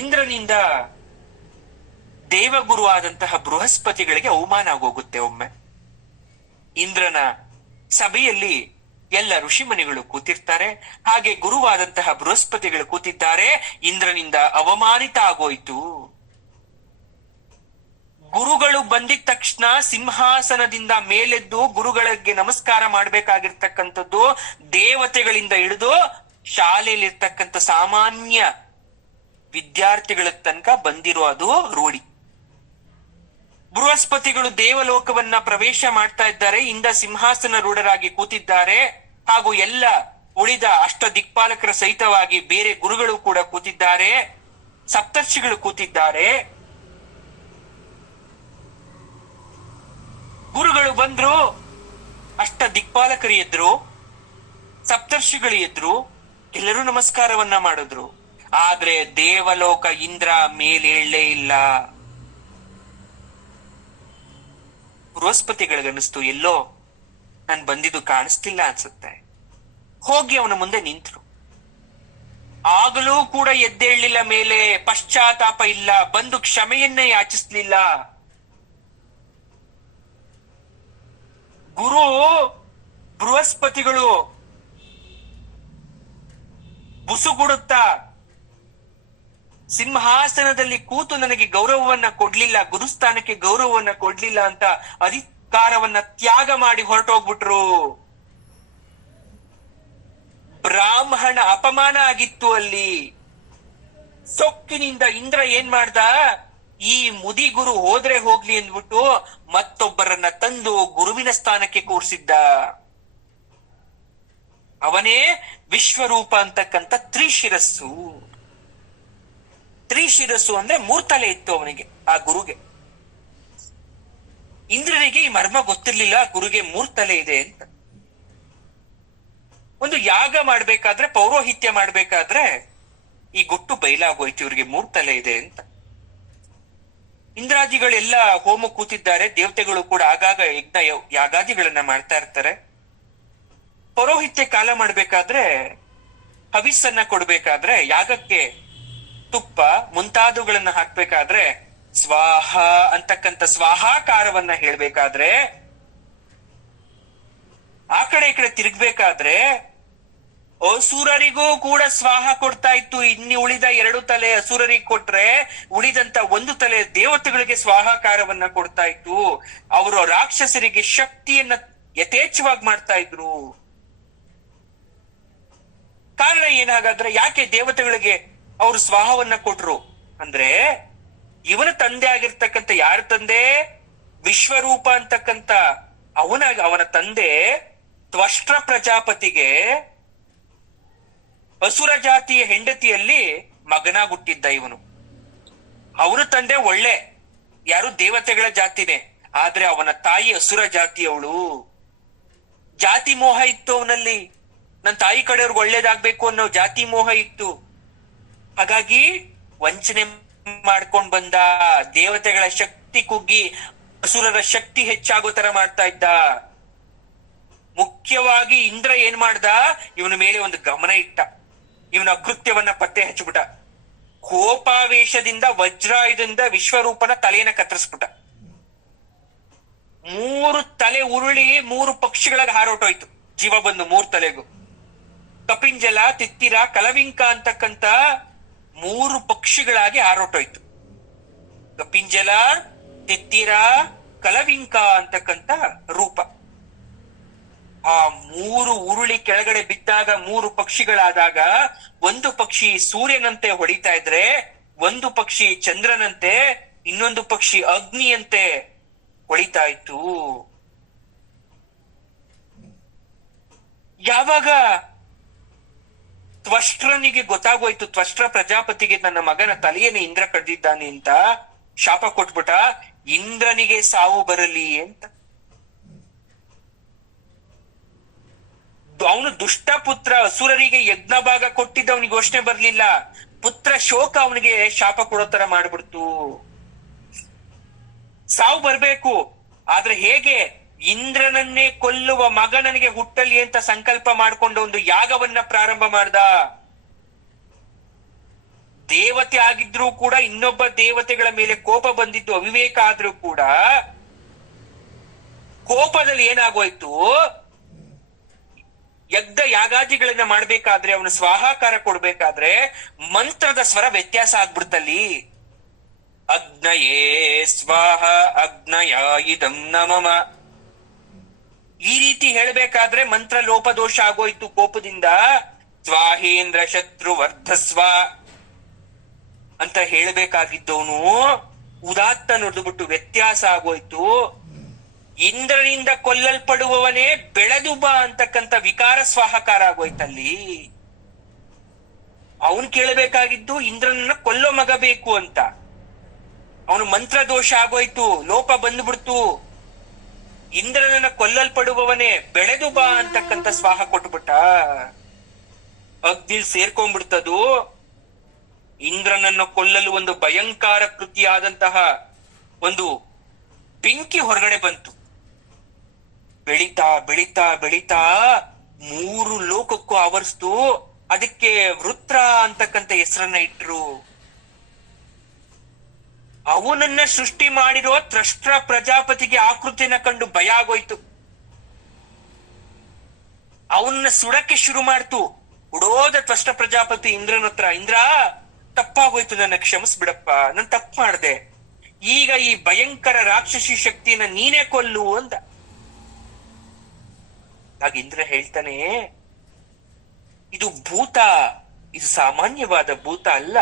ಇಂದ್ರನಿಂದ ದೇವಗುರು ಆದಂತಹ ಬೃಹಸ್ಪತಿಗಳಿಗೆ ಅವಮಾನ ಆಗೋಗುತ್ತೆ. ಒಮ್ಮೆ ಇಂದ್ರನ ಸಭೆಯಲ್ಲಿ ಎಲ್ಲ ಋಷಿಮುನಿಗಳು ಕೂತಿರ್ತಾರೆ. ಹಾಗೆ ಗುರುವಾದಂತಹ ಬೃಹಸ್ಪತಿಗಳು ಕೂತಿದ್ದಾರೆ. ಇಂದ್ರನಿಂದ ಅವಮಾನಿತ ಆಗೋಯ್ತು. ಗುರುಗಳು ಬಂದಿದ ತಕ್ಷಣ ಸಿಂಹಾಸನದಿಂದ ಮೇಲೆದ್ದು ಗುರುಗಳಿಗೆ ನಮಸ್ಕಾರ ಮಾಡ್ಬೇಕಾಗಿರ್ತಕ್ಕಂಥದ್ದು ದೇವತೆಗಳಿಂದ ಹಿಡಿದು ಶಾಲೆಯಲ್ಲಿರ್ತಕ್ಕಂಥ ಸಾಮಾನ್ಯ ವಿದ್ಯಾರ್ಥಿಗಳ ತನಕ ಬಂದಿರೋ ಅದು ರೂಢಿ. ಬೃಹಸ್ಪತಿಗಳು ದೇವಲೋಕವನ್ನ ಪ್ರವೇಶ ಮಾಡ್ತಾ ಇದ್ದಾರೆ. ಇಂದ ಸಿಂಹಾಸನ ರೂಢರಾಗಿ ಕೂತಿದ್ದಾರೆ. ಹಾಗೂ ಎಲ್ಲ ಉಳಿದ ಅಷ್ಟ ದಿಕ್ಪಾಲಕರ ಸಹಿತವಾಗಿ ಬೇರೆ ಗುರುಗಳು ಕೂಡ ಕೂತಿದ್ದಾರೆ, ಸಪ್ತರ್ಷಿಗಳು ಕೂತಿದ್ದಾರೆ. ಗುರುಗಳು ಬಂದ್ರು, ಅಷ್ಟ ದಿಕ್ಪಾಲಕರು ಎದ್ರು, ಸಪ್ತರ್ಷಿಗಳು ಎದ್ರು, ಎಲ್ಲರೂ ನಮಸ್ಕಾರವನ್ನ ಮಾಡಿದ್ರು. ಆದ್ರೆ ದೇವಲೋಕ ಇಂದ್ರ ಮೇಲೇಳಲೇ ಇಲ್ಲ. ಬೃಹಸ್ಪತಿಗಳಿಗನ್ನಿಸ್ತು, ಎಲ್ಲೋ ನಾನು ಬಂದಿದ್ದು ಕಾಣಿಸ್ತಿಲ್ಲ ಅನ್ಸುತ್ತೆ. ಹೋಗಿ ಅವನ ಮುಂದೆ ನಿಂತರು. ಆಗಲೂ ಕೂಡ ಎದ್ದೇಳಲಿಲ್ಲ ಮೇಲೆ, ಪಶ್ಚಾತ್ತಾಪ ಇಲ್ಲ, ಬಂದು ಕ್ಷಮೆಯನ್ನೇ ಯಾಚಿಸ್ಲಿಲ್ಲ. ಗುರು ಬೃಹಸ್ಪತಿಗಳು ಬುಸುಗುಡುತ್ತಾ, ಸಿಂಹಾಸನದಲ್ಲಿ ಕೂತು ನನಗೆ ಗೌರವವನ್ನ ಕೊಡ್ಲಿಲ್ಲ, ಗುರುಸ್ಥಾನಕ್ಕೆ ಗೌರವವನ್ನ ಕೊಡ್ಲಿಲ್ಲ ಅಂತ ಅಧಿಕಾರವನ್ನ ತ್ಯಾಗ ಮಾಡಿ ಹೊರಟೋಗ್ಬಿಟ್ರು. ಬ್ರಾಹ್ಮಣ ಅಪಮಾನ ಆಗಿತ್ತು ಅಲ್ಲಿ. ಸೊಕ್ಕಿನಿಂದ ಇಂದ್ರ ಏನ್ ಮಾಡ್ದ, ಈ ಮುದಿ ಗುರು ಹೋದ್ರೆ ಹೋಗ್ಲಿ ಅಂದ್ಬಿಟ್ಟು ಮತ್ತೊಬ್ಬರನ್ನ ತಂದು ಗುರುವಿನ ಸ್ಥಾನಕ್ಕೆ ಕೂರಿಸಿದ್ದ. ಅವನೇ ವಿಶ್ವರೂಪ ಅಂತಕ್ಕಂಥ ತ್ರಿಶಿರಸ್ಸು. ತ್ರಿಶಿರಸ್ಸು ಅಂದ್ರೆ 3 ತಲೆ ಇತ್ತು ಅವನಿಗೆ, ಆ ಗುರುಗೆ. ಇಂದ್ರನಿಗೆ ಈ ಮರ್ಮ ಗೊತ್ತಿರ್ಲಿಲ್ಲ, ಗುರುಗೆ 3 ತಲೆ ಇದೆ ಅಂತ. ಒಂದು ಯಾಗ ಮಾಡ್ಬೇಕಾದ್ರೆ, ಪೌರೋಹಿತ್ಯ ಮಾಡ್ಬೇಕಾದ್ರೆ ಈ ಗುಟ್ಟು ಬಯಲಾಗೋಯ್ತು, ಇವ್ರಿಗೆ 3 ತಲೆ ಇದೆ ಅಂತ. ಇಂದ್ರಾದಿಗಳೆಲ್ಲ ಹೋಮ ಕೂತಿದ್ದಾರೆ, ದೇವತೆಗಳು ಕೂಡ ಆಗಾಗ ಯಜ್ಞ ಯಾಗಾದಿಗಳನ್ನ ಮಾಡ್ತಾ ಇರ್ತಾರೆ. ಪೌರೋಹಿತ್ಯ ಕಾಲ ಮಾಡ್ಬೇಕಾದ್ರೆ, ಹವಿಸ್ಸನ್ನ ಕೊಡ್ಬೇಕಾದ್ರೆ, ಯಾಗಕ್ಕೆ ತುಪ್ಪ ಮುಂತಾದವುಗಳನ್ನ ಹಾಕ್ಬೇಕಾದ್ರೆ, ಸ್ವಾಹ ಅಂತಕ್ಕಂಥ ಸ್ವಾಹಾಕಾರವನ್ನ ಹೇಳ್ಬೇಕಾದ್ರೆ, ಆ ಕಡೆ ಈ ಕಡೆ ತಿರುಗ್ಬೇಕಾದ್ರೆ ಅಸುರರಿಗೂ ಕೂಡ ಸ್ವಾಹ ಕೊಡ್ತಾ ಇತ್ತು. ಇನ್ನು ಉಳಿದ 2 ತಲೆ ಅಸುರರಿಗೆ ಕೊಟ್ರೆ ಉಳಿದಂತ 1 ತಲೆ ದೇವತೆಗಳಿಗೆ ಸ್ವಾಹಾಕಾರವನ್ನ ಕೊಡ್ತಾ ಇತ್ತು. ಅವರು ರಾಕ್ಷಸರಿಗೆ ಶಕ್ತಿಯನ್ನ ಯಥೇಚ್ಛವಾಗಿ ಮಾಡ್ತಾ ಇದ್ರು. ಕಾರಣ ಏನಾಗಾದ್ರೆ, ಯಾಕೆ ದೇವತೆಗಳಿಗೆ ಅವರು ಸ್ವಾಹವನ್ನ ಕೊಟ್ರು ಅಂದ್ರೆ, ಇವನ ತಂದೆ ಆಗಿರ್ತಕ್ಕಂಥ ಯಾರ ತಂದೆ, ವಿಶ್ವರೂಪ ಅಂತಕ್ಕಂತ ಅವನ ತಂದೆ ತ್ವಷ್ಟ್ರ ಪ್ರಜಾಪತಿಗೆ ಅಸುರ ಜಾತಿಯ ಹೆಂಡತಿಯಲ್ಲಿ ಮಗನಾಗುಟ್ಟಿದ್ದ ಇವನು. ಅವನ ತಂದೆ ಒಳ್ಳೆ, ಯಾರು ದೇವತೆಗಳ ಜಾತಿನೇ, ಆದ್ರೆ ಅವನ ತಾಯಿ ಅಸುರ ಜಾತಿಯವಳು. ಜಾತಿ ಮೋಹ ಇತ್ತು ಅವನಲ್ಲಿ, ನನ್ನ ತಾಯಿ ಕಡೆಯವ್ರಿಗೆ ಒಳ್ಳೇದಾಗ್ಬೇಕು ಅನ್ನೋ ಜಾತಿ ಮೋಹ ಇತ್ತು. ಹಾಗಾಗಿ ವಂಚನೆ ಮಾಡ್ಕೊಂಡ್ ಬಂದ, ದೇವತೆಗಳ ಶಕ್ತಿ ಕುಗ್ಗಿ ಅಸುರರ ಶಕ್ತಿ ಹೆಚ್ಚಾಗೋ ತರ ಮಾಡ್ತಾ ಇದ್ದ. ಮುಖ್ಯವಾಗಿ ಇಂದ್ರ ಏನ್ ಮಾಡ್ದ, ಇವನ ಮೇಲೆ ಒಂದು ಗಮನ ಇಟ್ಟ, ಇವನ ಅಕೃತ್ಯವನ್ನ ಪತ್ತೆ ಹಚ್ಚಿಬಿಟ್ಟ. ಕೋಪಾವೇಶದಿಂದ ವಜ್ರಾಯುಧದಿಂದ ವಿಶ್ವರೂಪನ ತಲೆಯನ್ನ ಕತ್ತರಿಸ್ಬಿಟ್ಟ. 3 ತಲೆ ಉರುಳಿ 3 ಪಕ್ಷಿಗಳಿಗೆ ಹಾರೋಟೋಯ್ತು, ಜೀವ ಬಂದು 3 ತಲೆಗೂ. ಕಪಿಂಜಲ, ತಿತ್ತಿರ, ಕಲವಿಂಕ ಅಂತಕ್ಕಂತ 3 ಪಕ್ಷಿಗಳಾಗಿ ಹಾರೋಟೋಯ್ತು. ಕಪಿಂಜಲ, ತಿತ್ತಿರ, ಕಲವಿಂಕ ಅಂತಕ್ಕಂತ ರೂಪ. ಆ 3 ಉರುಳಿ ಕೆಳಗಡೆ ಬಿದ್ದಾಗ 3 ಪಕ್ಷಿಗಳಾದಾಗ, ಒಂದು ಪಕ್ಷಿ ಸೂರ್ಯನಂತೆ ಹೊಡಿತಾ ಇದ್ರೆ, ಒಂದು ಪಕ್ಷಿ ಚಂದ್ರನಂತೆ, ಇನ್ನೊಂದು ಪಕ್ಷಿ ಅಗ್ನಿಯಂತೆ ಹೊಳಿತಾ ಇತ್ತು. ಯಾವಾಗ ತ್ವಷ್ಟ್ರನಿಗೆ ಗೊತ್ತಾಗೋಯ್ತು, ತ್ವಷ್ಟ್ರ ಪ್ರಜಾಪತಿಗೆ ನನ್ನ ಮಗನ ತಲೆಯನ್ನು ಇಂದ್ರ ಕಡ್ದಿದ್ದಾನೆ ಅಂತ ಶಾಪ ಕೊಟ್ಬಿಟ್ಟ, ಇಂದ್ರನಿಗೆ ಸಾವು ಬರಲಿ ಅಂತ. ಅವನು ದುಷ್ಟ ಪುತ್ರ, ಅಸುರರಿಗೆ ಯಜ್ಞ ಭಾಗ ಕೊಟ್ಟಿದ್ದ, ಅವನಿಗೆ ಯೋಚನೆ ಬರ್ಲಿಲ್ಲ. ಪುತ್ರ ಶೋಕ ಅವನಿಗೆ ಶಾಪ ಕೊಡೋ ತರ ಮಾಡ್ಬಿಡ್ತು. ಸಾವು ಬರ್ಬೇಕು, ಆದ್ರೆ ಹೇಗೆ? ಇಂದ್ರನನ್ನೇ ಕೊಲ್ಲುವ ಮಗ ನನಗೆ ಹುಟ್ಟಲಿ ಅಂತ ಸಂಕಲ್ಪ ಮಾಡ್ಕೊಂಡು ಒಂದು ಯಾಗವನ್ನ ಪ್ರಾರಂಭ ಮಾಡ್ದ. ದೇವತೆ ಆಗಿದ್ರೂ ಕೂಡ ಇನ್ನೊಬ್ಬ ದೇವತೆಗಳ ಮೇಲೆ ಕೋಪ ಬಂದಿದ್ದು ಅವಿವೇಕ ಆದ್ರೂ ಕೂಡ, ಕೋಪದಲ್ಲಿ ಏನಾಗೋಯ್ತು, ಯಜ್ಞ ಯಾಗಾದಿಗಳನ್ನ ಮಾಡ್ಬೇಕಾದ್ರೆ, ಅವನು ಸ್ವಾಹಾಕಾರ ಕೊಡ್ಬೇಕಾದ್ರೆ ಮಂತ್ರದ ಸ್ವರ ವ್ಯತ್ಯಾಸ ಆಗ್ಬಿಡ್ತಲ್ಲಿ. ಅಗ್ನಯೇ ಸ್ವಾಹ ಅಗ್ನಯ ಇದಂ ನಮಮ, ಈ ರೀತಿ ಹೇಳ್ಬೇಕಾದ್ರೆ ಮಂತ್ರ ಲೋಪದೋಷ ಆಗೋಯ್ತು ಕೋಪದಿಂದ. ಸ್ವಾಹೇಂದ್ರ ಶತ್ರು ವರ್ಧಸ್ವ ಅಂತ ಹೇಳ್ಬೇಕಾಗಿದ್ದವನು ಉದಾತ್ತ ನುಡಿದ್ಬಿಟ್ಟು ವ್ಯತ್ಯಾಸ ಆಗೋಯ್ತು. ಇಂದ್ರನಿಂದ ಕೊಲ್ಲಲ್ಪಡುವವನೇ ಬೆಳೆದು ಬಾ ಅಂತಕ್ಕಂಥ ವಿಕಾರ ಸ್ವಾಹಕಾರ ಆಗೋಯ್ತಲ್ಲಿ. ಅವನು ಕೇಳಬೇಕಾಗಿದ್ದು ಇಂದ್ರನನ್ನ ಕೊಲ್ಲೋ ಮಗ ಬೇಕು ಅಂತ. ಅವನು ಮಂತ್ರ ದೋಷ ಆಗೋಯ್ತು, ಲೋಪ ಬಂದ್ಬಿಡ್ತು. ಇಂದ್ರನನ್ನ ಕೊಲ್ಲಲ್ಪಡುವವನೇ ಬೆಳೆದು ಬಾ ಅಂತಕ್ಕಂಥ ಸ್ವಾಹ ಕೊಟ್ಬಿಟ್ಟ. ಅಗ್ನಿಲ್ ಸೇರ್ಕೊಂಡ್ಬಿಡ್ತದು. ಇಂದ್ರನನ್ನು ಕೊಲ್ಲಲು ಒಂದು ಭಯಂಕರ ಕೃತಿಯಾದಂತಹ ಒಂದು ಬೆಂಕಿ ಹೊರಗಡೆ ಬಂತು. ಬೆಳಿತಾ ಬೆಳಿತಾ ಬೆಳಿತಾ 3 ಲೋಕಕ್ಕೂ ಆವರಿಸ್ತು. ಅದಕ್ಕೆ ವೃತ್ರ ಅಂತಕ್ಕಂಥ ಹೆಸರನ್ನ ಇಟ್ರು. ಅವನನ್ನ ಸೃಷ್ಟಿ ಮಾಡಿರೋ ತ್ವಷ್ಟ್ರ ಪ್ರಜಾಪತಿಗೆ ಆಕೃತಿಯನ್ನ ಕಂಡು ಭಯ ಆಗೋಯ್ತು. ಅವನ್ನ ಸುಡಕ್ಕೆ ಶುರು ಮಾಡ್ತು. ಉಡೋದ ತ್ವಷ್ಟ್ರ ಪ್ರಜಾಪತಿ ಇಂದ್ರನ ಹತ್ರ, ಇಂದ್ರ ತಪ್ಪಾಗೋಯ್ತು, ನನ್ನ ಕ್ಷಮಿಸ್ಬಿಡಪ್ಪ, ನಾನು ತಪ್ಪು ಮಾಡ್ದೆ, ಈಗ ಈ ಭಯಂಕರ ರಾಕ್ಷಸಿ ಶಕ್ತಿಯನ್ನ ನೀನೇ ಕೊಲ್ಲು ಅಂದ. ಆಗ ಇಂದ್ರ ಹೇಳ್ತಾನೆ, ಇದು ಭೂತ, ಇದು ಸಾಮಾನ್ಯವಾದ ಭೂತ ಅಲ್ಲ.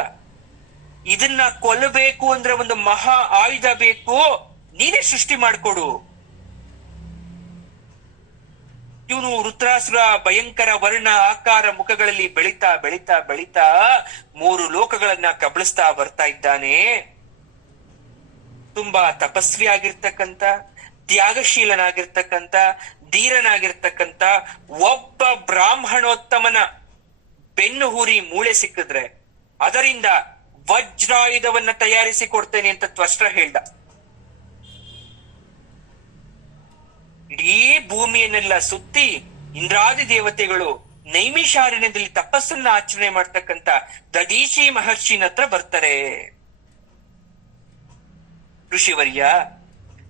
ಇದನ್ನ ಕೊಲ್ಲಬೇಕು ಅಂದ್ರೆ ಒಂದು ಮಹಾ ಆಯುಧ ಬೇಕು, ನೀನೇ ಸೃಷ್ಟಿ ಮಾಡ್ಕೊಡು. ಇವನು ವೃತ್ರಾಸುರ ಭಯಂಕರ ವರ್ಣ ಆಕಾರ ಮುಖಗಳಲ್ಲಿ ಬೆಳಿತಾ ಬೆಳಿತಾ ಬೆಳಿತಾ 3 ಲೋಕಗಳನ್ನ ಕಬಳಿಸ್ತಾ ಬರ್ತಾ ಇದ್ದಾನೆ. ತುಂಬಾ ತಪಸ್ವಿ ಆಗಿರ್ತಕ್ಕಂಥ, ತ್ಯಾಗಶೀಲನಾಗಿರ್ತಕ್ಕಂಥ, ಧೀರನಾಗಿರ್ತಕ್ಕಂಥ ಒಬ್ಬ ಬ್ರಾಹ್ಮಣೋತ್ತಮನ ಬೆನ್ನು ಹುರಿ ಮೂಳೆ ಸಿಕ್ಕಿದ್ರೆ ಅದರಿಂದ ವಜ್ರಾಯುಧವನ್ನ ತಯಾರಿಸಿ ಕೊಡ್ತೇನೆ ಅಂತ ತ್ವಷ್ಟ್ರ ಹೇಳ್ದ. ಇಡೀ ಭೂಮಿಯನ್ನೆಲ್ಲ ಸುತ್ತಿ ಇಂದ್ರಾದಿ ದೇವತೆಗಳು ನೈಮಿಷಾರಣ್ಯದಲ್ಲಿ ತಪಸ್ಸನ್ನ ಆಚರಣೆ ಮಾಡ್ತಕ್ಕಂಥ ದಧೀಚಿ ಮಹರ್ಷಿನ ಹತ್ರ ಬರ್ತಾರೆ. ಋಷಿವರ್ಯ,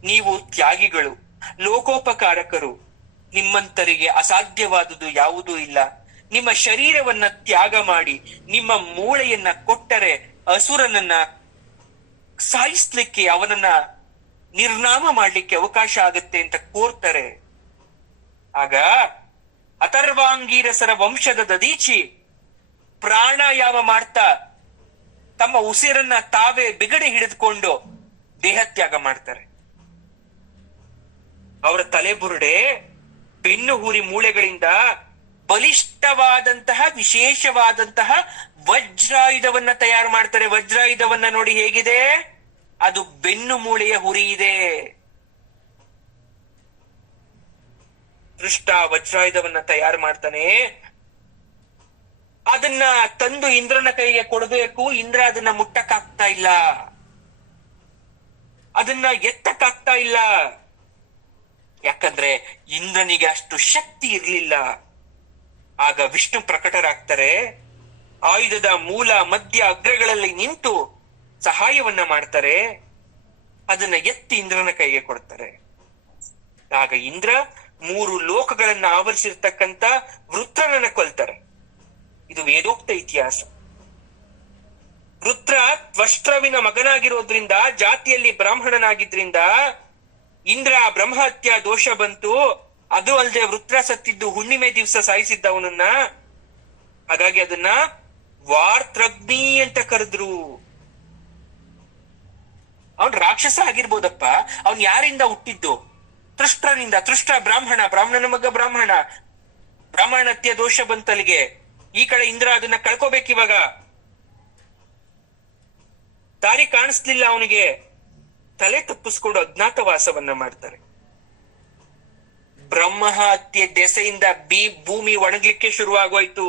ನೀವು ತ್ಯಾಗಿಗಳು, ಲೋಕೋಪಕಾರಕರು, ನಿಮ್ಮಂತರಿಗೆ ಅಸಾಧ್ಯವಾದುದು ಯಾವುದೂ ಇಲ್ಲ. ನಿಮ್ಮ ಶರೀರವನ್ನ ತ್ಯಾಗ ಮಾಡಿ ನಿಮ್ಮ ಮೂಳೆಯನ್ನ ಕೊಟ್ಟರೆ ಅಸುರನನ್ನ ಸಾಯಿಸ್ಲಿಕ್ಕೆ, ಅವನನ್ನ ನಿರ್ನಾಮ ಮಾಡ್ಲಿಕ್ಕೆ ಅವಕಾಶ ಆಗುತ್ತೆ ಅಂತ ಕೋರ್ತಾರೆ. ಆಗ ಅಥರ್ವಾಂಗೀರಸರ ವಂಶದ ದಧೀಚಿ ಪ್ರಾಣಾಯಾಮ ಮಾಡ್ತಾ ತಮ್ಮ ಉಸಿರನ್ನ ತಾವೇ ಬಿಗಡೆ ಹಿಡಿದುಕೊಂಡು ದೇಹತ್ಯಾಗ ಮಾಡ್ತಾರೆ. ಅವರ ತಲೆಬುರುಡೆ ಬೆನ್ನು ಹುರಿ ಮೂಳೆಗಳಿಂದ ಬಲಿಷ್ಠವಾದಂತಹ ವಿಶೇಷವಾದಂತಹ ವಜ್ರಾಯುಧವನ್ನ ತಯಾರು ಮಾಡ್ತಾರೆ. ವಜ್ರಾಯುಧವನ್ನ ನೋಡಿ ಹೇಗಿದೆ, ಅದು ಬೆನ್ನು ಮೂಳೆಯ ಹುರಿ ಇದೆ. ದೃಷ್ಟ ವಜ್ರಾಯುಧವನ್ನ ತಯಾರು ಮಾಡ್ತಾನೆ. ಅದನ್ನ ತಂದು ಇಂದ್ರನ ಕೈಗೆ ಕೊಡಬೇಕು. ಇಂದ್ರ ಅದನ್ನ ಮುಟ್ಟಕ್ಕಾಗ್ತಾ ಇಲ್ಲ, ಅದನ್ನ ಎತ್ತಕ್ಕಾಗ್ತಾ ಇಲ್ಲ. ಯಾಕಂದ್ರೆ ಇಂದ್ರನಿಗೆ ಅಷ್ಟು ಶಕ್ತಿ ಇರ್ಲಿಲ್ಲ. ಆಗ ವಿಷ್ಣು ಪ್ರಕಟರಾಗ್ತಾರೆ. ಆಯುಧದ ಮೂಲ ಮಧ್ಯ ಅಗ್ರಗಳಲ್ಲಿ ನಿಂತು ಸಹಾಯವನ್ನ ಮಾಡ್ತಾರೆ. ಅದನ್ನ ಎತ್ತಿ ಇಂದ್ರನ ಕೈಗೆ ಕೊಡ್ತಾರೆ. ಆಗ ಇಂದ್ರ 3 ಲೋಕಗಳನ್ನ ಆವರಿಸಿರ್ತಕ್ಕಂತ ವೃತ್ರನನ್ನ ಕೊಲ್ತಾರೆ. ಇದು ವೇದೋಕ್ತ ಇತಿಹಾಸ. ವೃತ್ರ ತ್ವಷ್ಟ್ರವಿನ ಮಗನಾಗಿರೋದ್ರಿಂದ, ಜಾತಿಯಲ್ಲಿ ಬ್ರಾಹ್ಮಣನಾಗಿದ್ರಿಂದ ಇಂದ್ರ ಬ್ರಹ್ಮಹತ್ಯ ದೋಷ ಬಂತು. ಅದು ಅಲ್ಲದೆ ವೃತ್ರ ಸತ್ತಿದ್ದು ಹುಣ್ಣಿಮೆ ದಿವಸ ಸಾಯಿಸಿದ್ದ ಅವನನ್ನ. ಹಾಗಾಗಿ ಅದನ್ನ ವಾರ್ತ್ರಗ್ನಿ ಅಂತ ಕರೆದ್ರು. ಅವನ್ ರಾಕ್ಷಸ ಆಗಿರ್ಬೋದಪ್ಪ, ಅವನ್ ಯಾರಿಂದ ಹುಟ್ಟಿದ್ದು? ತೃಷ್ಟ್ರನಿಂದ. ತೃಷ್ಟ್ರ ಬ್ರಾಹ್ಮಣ, ಬ್ರಾಹ್ಮಣನ ಮಗ ಬ್ರಾಹ್ಮಣ, ಬ್ರಾಹ್ಮಣತ್ಯ ದೋಷ ಬಂತಲ್ಲಿಗೆ. ಈ ಕಡೆ ಇಂದ್ರ ಅದನ್ನ ಕಳ್ಕೋಬೇಕಿವಾಗ. ದಾರಿ ಕಾಣಿಸ್ಲಿಲ್ಲ ಅವನಿಗೆ. ತಲೆ ತಪ್ಪಿಸ್ಕೊಂಡು ಅಜ್ಞಾತವಾಸವನ್ನ ಮಾಡ್ತಾರೆ. ಬ್ರಹ್ಮ ಹತ್ಯೆ ದೆಸೆಯಿಂದ ಭೂಮಿ ಒಣಗ್ಲಿಕ್ಕೆ ಶುರುವಾಗೋಯ್ತು.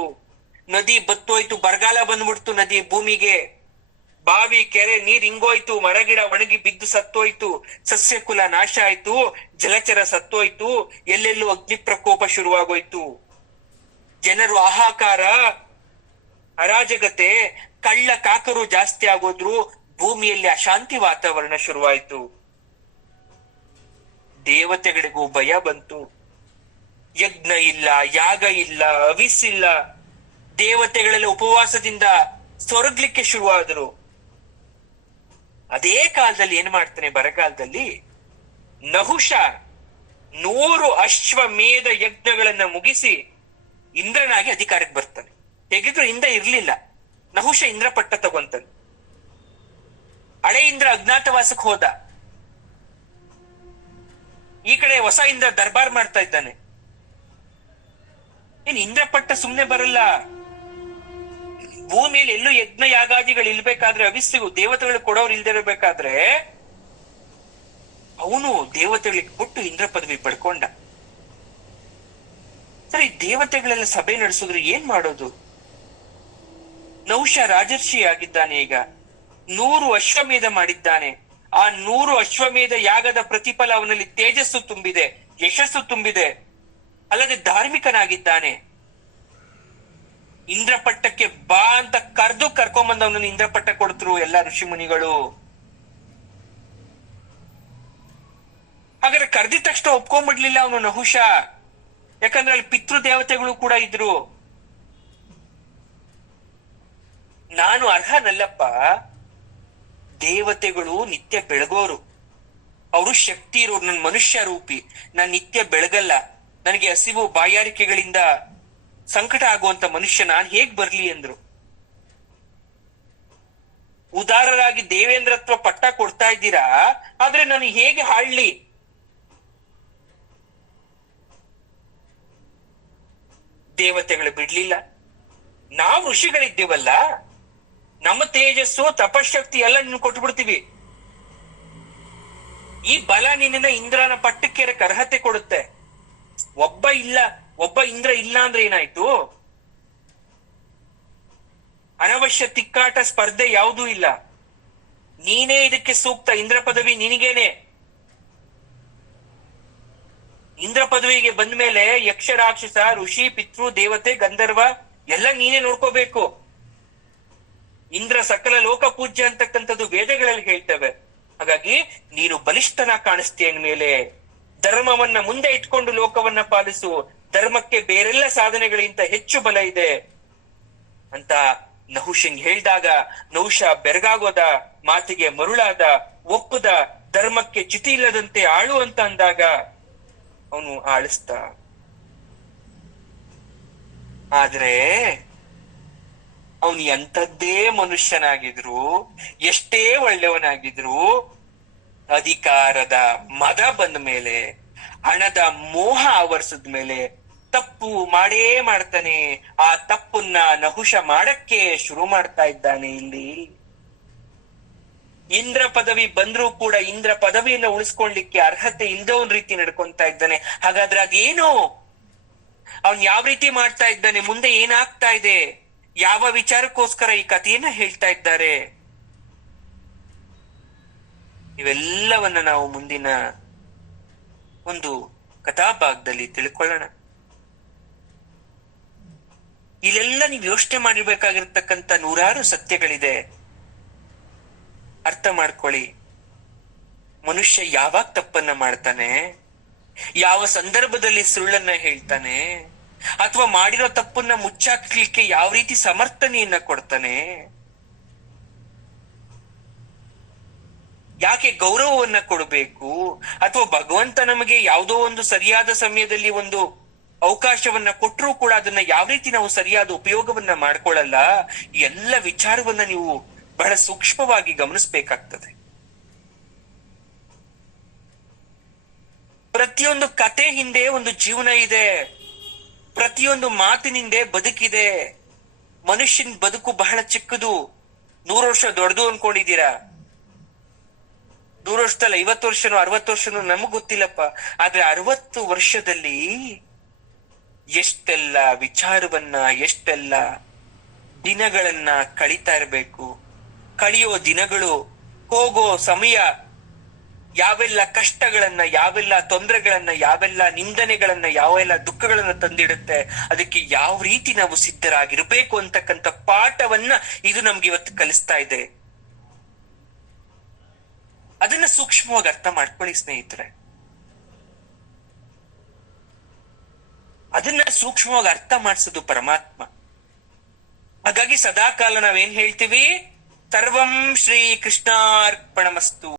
ನದಿ ಬತ್ತೋಯ್ತು, ಬರಗಾಲ ಬಂದ್ಬಿಡ್ತು ನದಿ ಭೂಮಿಗೆ. ಬಾವಿ ಕೆರೆ ನೀರ್ ಹಿಂಗೋಯ್ತು, ಮರಗಿಡ ಒಣಗಿ ಬಿದ್ದು ಸತ್ತೋಯ್ತು, ಸಸ್ಯಕುಲ ನಾಶ ಆಯ್ತು, ಜಲಚರ ಸತ್ತೋಯ್ತು, ಎಲ್ಲೆಲ್ಲೂ ಅಗ್ನಿ ಪ್ರಕೋಪ ಶುರುವಾಗೋಯ್ತು. ಜನರು ಹಾಹಾಕಾರ, ಅರಾಜಕತೆ, ಕಳ್ಳ ಕಾಕರು ಜಾಸ್ತಿ ಆಗೋದ್ರು. ಭೂಮಿಯಲ್ಲಿ ಅಶಾಂತಿ ವಾತಾವರಣ ಶುರುವಾಯ್ತು. ದೇವತೆಗಳಿಗೂ ಭಯ ಬಂತು. ಯಜ್ಞ ಇಲ್ಲ, ಯಾಗ ಇಲ್ಲ, ಅವಿಸ್ಸಿಲ್ಲ. ದೇವತೆಗಳೆಲ್ಲ ಉಪವಾಸದಿಂದ ಸೊರಗ್ಲಿಕ್ಕೆ ಶುರುವಾದರು. ಅದೇ ಕಾಲದಲ್ಲಿ ಏನ್ ಮಾಡ್ತಾನೆ, ಬರಗಾಲದಲ್ಲಿ ನಹುಷ 100 ಅಶ್ವಮೇಧ ಯಜ್ಞಗಳನ್ನ ಮುಗಿಸಿ ಇಂದ್ರನಾಗಿ ಅಧಿಕಾರಕ್ಕೆ ಬರ್ತಾನೆ. ಹೇಗಿದ್ರು ಇಂದ್ರ ಇರ್ಲಿಲ್ಲ, ನಹುಷ ಇಂದ್ರ ಪಟ್ಟ ತಗೊಂತಾನೆ. ಹಳೆ ಇಂದ್ರ ಅಜ್ಞಾತವಾಸಕ್ಕೆ ಹೋದ. ಈ ಕಡೆ ಹೊಸ ಇಂದ್ರ ದರ್ಬಾರ್ ಮಾಡ್ತಾ ಇದ್ದಾನೆ. ಏನ್ ಇಂದ್ರ ಪಟ್ಟ ಸುಮ್ನೆ ಬರಲ್ಲ. ಭೂಮಿಯಲ್ಲಿ ಎಲ್ಲೂ ಯಜ್ಞ ಯಾಗಾದಿಗಳು ಇಲ್ಬೇಕಾದ್ರೆ, ಅವಿಸ್ಸಿಗೂ ದೇವತೆಗಳು ಕೊಡೋರು ಇಲ್ದಿರಬೇಕಾದ್ರೆ ಅವನು ದೇವತೆಗಳಿಗೆ ಕೊಟ್ಟು ಇಂದ್ರ ಪದವಿ ಪಡ್ಕೊಂಡ. ಸರಿ, ದೇವತೆಗಳೆಲ್ಲ ಸಭೆ ನಡೆಸಿದ್ರೆ ಏನ್ ಮಾಡೋದು? ನಹುಷ ರಾಜರ್ಷಿ ಆಗಿದ್ದಾನೆ. ಈಗ 100 ಅಶ್ವಮೇಧ ಮಾಡಿದ್ದಾನೆ. ಆ 100 ಅಶ್ವಮೇಧ ಯಾಗದ ಪ್ರತಿಫಲ ಅವನಲ್ಲಿ ತೇಜಸ್ಸು ತುಂಬಿದೆ, ಯಶಸ್ಸು ತುಂಬಿದೆ. ಅಲ್ಲದೆ ಧಾರ್ಮಿಕನಾಗಿದ್ದಾನೆ. ಇಂದ್ರಪಟ್ಟಕ್ಕೆ ಬಾ ಅಂತ ಕರ್ಕೊಂಬಂದ ಅವನನ್ನು ಇಂದ್ರಪಟ್ಟ ಕೊಡ್ತರು ಎಲ್ಲ ಋಷಿ ಮುನಿಗಳು. ಹಾಗಾದ್ರೆ ಕರ್ದಿದ ತಕ್ಷಣ ಒಪ್ಕೊಂಡ್ಬಿಡ್ಲಿಲ್ಲ ಅವನು ನಹುಷ. ಯಾಕಂದ್ರೆ ಅಲ್ಲಿ ಪಿತೃ ದೇವತೆಗಳು ಕೂಡ ಇದ್ರು. ನಾನು ಅರ್ಹನಲ್ಲಪ್ಪ. ದೇವತೆಗಳು ನಿತ್ಯ ಬೆಳಗೋರು, ಅವರು ಶಕ್ತಿ ಇರೋರು. ನನ್ ಮನುಷ್ಯ ರೂಪಿ, ನಾನ್ ನಿತ್ಯ ಬೆಳಗಲ್ಲ. ನನಗೆ ಹಸಿವು ಬಾಯಾರಿಕೆಗಳಿಂದ ಸಂಕಟ ಆಗುವಂತ ಮನುಷ್ಯ ನಾನ್ ಹೇಗ್ ಬರ್ಲಿ ಅಂದ್ರು. ಉದಾರರಾಗಿ ದೇವೇಂದ್ರತ್ವ ಪಟ್ಟ ಕೊಡ್ತಾ ಇದ್ದೀರಾ, ಆದ್ರೆ ನಾನು ಹೇಗೆ ಹಾಳ್ಲಿ? ದೇವತೆಗಳು ಬಿಡ್ಲಿಲ್ಲ. ನಾವು ಋಷಿಗಳಿದ್ದೇವಲ್ಲ, ನಮ್ಮ ತೇಜಸ್ಸು ತಪಶಕ್ತಿ ಎಲ್ಲ ನಿನ್ ಕೊಟ್ಟು ಬಿಡ್ತೀವಿ. ಈ ಬಲ ನಿನ್ನ ಇಂದ್ರನ ಪಟ್ಟಕ್ಕೆ ಅರ್ಹತೆ ಕೊಡುತ್ತೆ. ಒಬ್ಬ ಇಂದ್ರ ಇಲ್ಲ ಅಂದ್ರೆ ಏನಾಯ್ತು? ಅನವಶ್ಯ ತಿಕ್ಕಾಟ ಸ್ಪರ್ಧೆ ಯಾವುದೂ ಇಲ್ಲ. ನೀನೇ ಇದಕ್ಕೆ ಸೂಕ್ತ. ಇಂದ್ರ ಪದವಿ ನಿನಗೇನೆ. ಇಂದ್ರ ಪದವಿಗೆ ಬಂದ ಮೇಲೆ ಯಕ್ಷ, ರಾಕ್ಷಸ, ಋಷಿ, ಪಿತೃ, ದೇವತೆ, ಗಂಧರ್ವ ಎಲ್ಲ ನೀನೇ ನೋಡ್ಕೋಬೇಕು. ಇಂದ್ರ ಸಕಲ ಲೋಕ ಪೂಜ್ಯ ಅಂತಕ್ಕಂಥದ್ದು ವೇದಗಳಲ್ಲಿ ಹೇಳ್ತೇವೆ. ಹಾಗಾಗಿ ನೀನು ಬಲಿಷ್ಠನ ಕಾಣಿಸ್ತೀಯ ಮೇಲೆ ಧರ್ಮವನ್ನ ಮುಂದೆ ಇಟ್ಕೊಂಡು ಲೋಕವನ್ನ ಪಾಲಿಸು. ಧರ್ಮಕ್ಕೆ ಬೇರೆಲ್ಲ ಸಾಧನೆಗಳಿಗಿಂತ ಹೆಚ್ಚು ಬಲ ಇದೆ ಅಂತ ನಹುಷಂಗ್ ಹೇಳಿದಾಗ ನಹುಷ ಬೆರಗಾಗೋದ, ಮಾತಿಗೆ ಮರುಳಾದ, ಒಪ್ಪದ, ಧರ್ಮಕ್ಕೆ ಚ್ಯುತಿ ಇಲ್ಲದಂತೆ ಆಳು ಅಂತ ಅಂದಾಗ ಅವನು ಆಳಿಸ್ತ. ಆದ್ರೆ ಅವನು ಎಂಥದ್ದೇ ಮನುಷ್ಯನಾಗಿದ್ರು, ಎಷ್ಟೇ ಒಳ್ಳೆಯವನಾಗಿದ್ರು, ಅಧಿಕಾರದ ಮದ ಬಂದ ಮೇಲೆ, ಹಣದ ಮೋಹ ಆವರಿಸಿದ ಮೇಲೆ ತಪ್ಪು ಮಾಡೇ ಮಾಡ್ತಾನೆ. ಆ ತಪ್ಪನ್ನ ನಹುಷ ಮಾಡಕ್ಕೆ ಶುರು ಮಾಡ್ತಾ ಇದ್ದಾನೆ. ಇಲ್ಲಿ ಇಂದ್ರ ಪದವಿ ಬಂದ್ರೂ ಕೂಡ ಇಂದ್ರ ಪದವಿಯನ್ನ ಉಳಿಸ್ಕೊಳ್ಲಿಕ್ಕೆ ಅರ್ಹತೆ ಇಲ್ದವನ್ ರೀತಿ ನಡ್ಕೊಂತಾ ಇದ್ದಾನೆ. ಹಾಗಾದ್ರೆ ಅದೇನು, ಅವನ್ ಯಾವ ರೀತಿ ಮಾಡ್ತಾ ಇದ್ದಾನೆ, ಮುಂದೆ ಏನಾಗ್ತಾ ಇದೆ, ಯಾವ ವಿಚಾರಕ್ಕೋಸ್ಕರ ಈ ಕಥೆಯನ್ನ ಹೇಳ್ತಾ ಇದ್ದಾರೆ, ಇವೆಲ್ಲವನ್ನ ನಾವು ಮುಂದಿನ ಒಂದು ಕಥಾಭಾಗದಲ್ಲಿ ತಿಳ್ಕೊಳ್ಳೋಣ. ಇಲ್ಲೆಲ್ಲ ನೀವು ಯೋಚನೆ ಮಾಡಿರ್ಬೇಕಾಗಿರ್ತಕ್ಕಂಥ ನೂರಾರು ಸತ್ಯಗಳಿದೆ. ಅರ್ಥ ಮಾಡ್ಕೊಳ್ಳಿ. ಮನುಷ್ಯ ಯಾವಾಗ ತಪ್ಪನ್ನ ಮಾಡ್ತಾನೆ, ಯಾವ ಸಂದರ್ಭದಲ್ಲಿ ಸುಳ್ಳನ್ನ ಹೇಳ್ತಾನೆ, ಅಥವಾ ಮಾಡಿರೋ ತಪ್ಪನ್ನ ಮುಚ್ಚಾಕ್ಲಿಕ್ಕೆ ಯಾವ ರೀತಿ ಸಮರ್ಥನೆಯನ್ನ ಕೊಡ್ತಾನೆ, ಯಾಕೆ ಗೌರವವನ್ನ ಕೊಡಬೇಕು, ಅಥವಾ ಭಗವಂತ ನಮಗೆ ಯಾವುದೋ ಒಂದು ಸರಿಯಾದ ಸಮಯದಲ್ಲಿ ಒಂದು ಅವಕಾಶವನ್ನ ಕೊಟ್ಟರೂ ಕೂಡ ಅದನ್ನ ಯಾವ ರೀತಿ ನಾವು ಸರಿಯಾದ ಉಪಯೋಗವನ್ನ ಮಾಡ್ಕೊಳ್ಳಲ್ಲ, ಎಲ್ಲ ವಿಚಾರವನ್ನ ನೀವು ಬಹಳ ಸೂಕ್ಷ್ಮವಾಗಿ ಗಮನಿಸಬೇಕಾಗ್ತದೆ. ಪ್ರತಿಯೊಂದು ಕತೆ ಹಿಂದೆ ಒಂದು ಜೀವನ ಇದೆ, ಪ್ರತಿಯೊಂದು ಮಾತಿನಿಂದೆ ಬದುಕಿದೆ. ಮನುಷ್ಯನ ಬದುಕು ಬಹಳ ಚಿಕ್ಕದು. 100 ವರ್ಷ ದೊಡ್ಡದು ಅನ್ಕೊಂಡಿದ್ದೀರಾ? 100 ವರ್ಷದಲ್ಲ, 50 ವರ್ಷನೋ 60 ವರ್ಷನೋ ನಮಗ್ ಗೊತ್ತಿಲ್ಲಪ್ಪ. ಆದ್ರೆ 60 ವರ್ಷದಲ್ಲಿ ಎಷ್ಟೆಲ್ಲ ವಿಚಾರವನ್ನ, ಎಷ್ಟೆಲ್ಲ ದಿನಗಳನ್ನ ಕಳೀತಾ ಇರ್ಬೇಕು. ಕಳಿಯೋ ದಿನಗಳು, ಹೋಗೋ ಸಮಯ ಯಾವೆಲ್ಲ ಕಷ್ಟಗಳನ್ನ, ಯಾವೆಲ್ಲ ತೊಂದರೆಗಳನ್ನ, ಯಾವೆಲ್ಲ ನಿಂದನೆಗಳನ್ನ, ಯಾವೆಲ್ಲ ದುಃಖಗಳನ್ನ ತಂದಿಡುತ್ತೆ. ಅದಕ್ಕೆ ಯಾವ ರೀತಿ ನಾವು ಸಿದ್ಧರಾಗಿರ್ಬೇಕು ಅಂತಕ್ಕಂಥ ಪಾಠವನ್ನ ಇದು ನಮ್ಗೆ ಇವತ್ತು ಕಲಿಸ್ತಾ ಇದೆ. ಅದನ್ನ ಸೂಕ್ಷ್ಮವಾಗಿ ಅರ್ಥ ಮಾಡ್ಕೊಳ್ಳಿ ಸ್ನೇಹಿತರೆ. ಅದನ್ನ ಸೂಕ್ಷ್ಮವಾಗಿ ಅರ್ಥ ಮಾಡಿಸೋದು ಪರಮಾತ್ಮ. ಹಾಗಾಗಿ ಸದಾಕಾಲ ನಾವೇನ್ ಹೇಳ್ತೀವಿ, ಸರ್ವಂ ಶ್ರೀ ಕೃಷ್ಣಾರ್ಪಣಮಸ್ತು.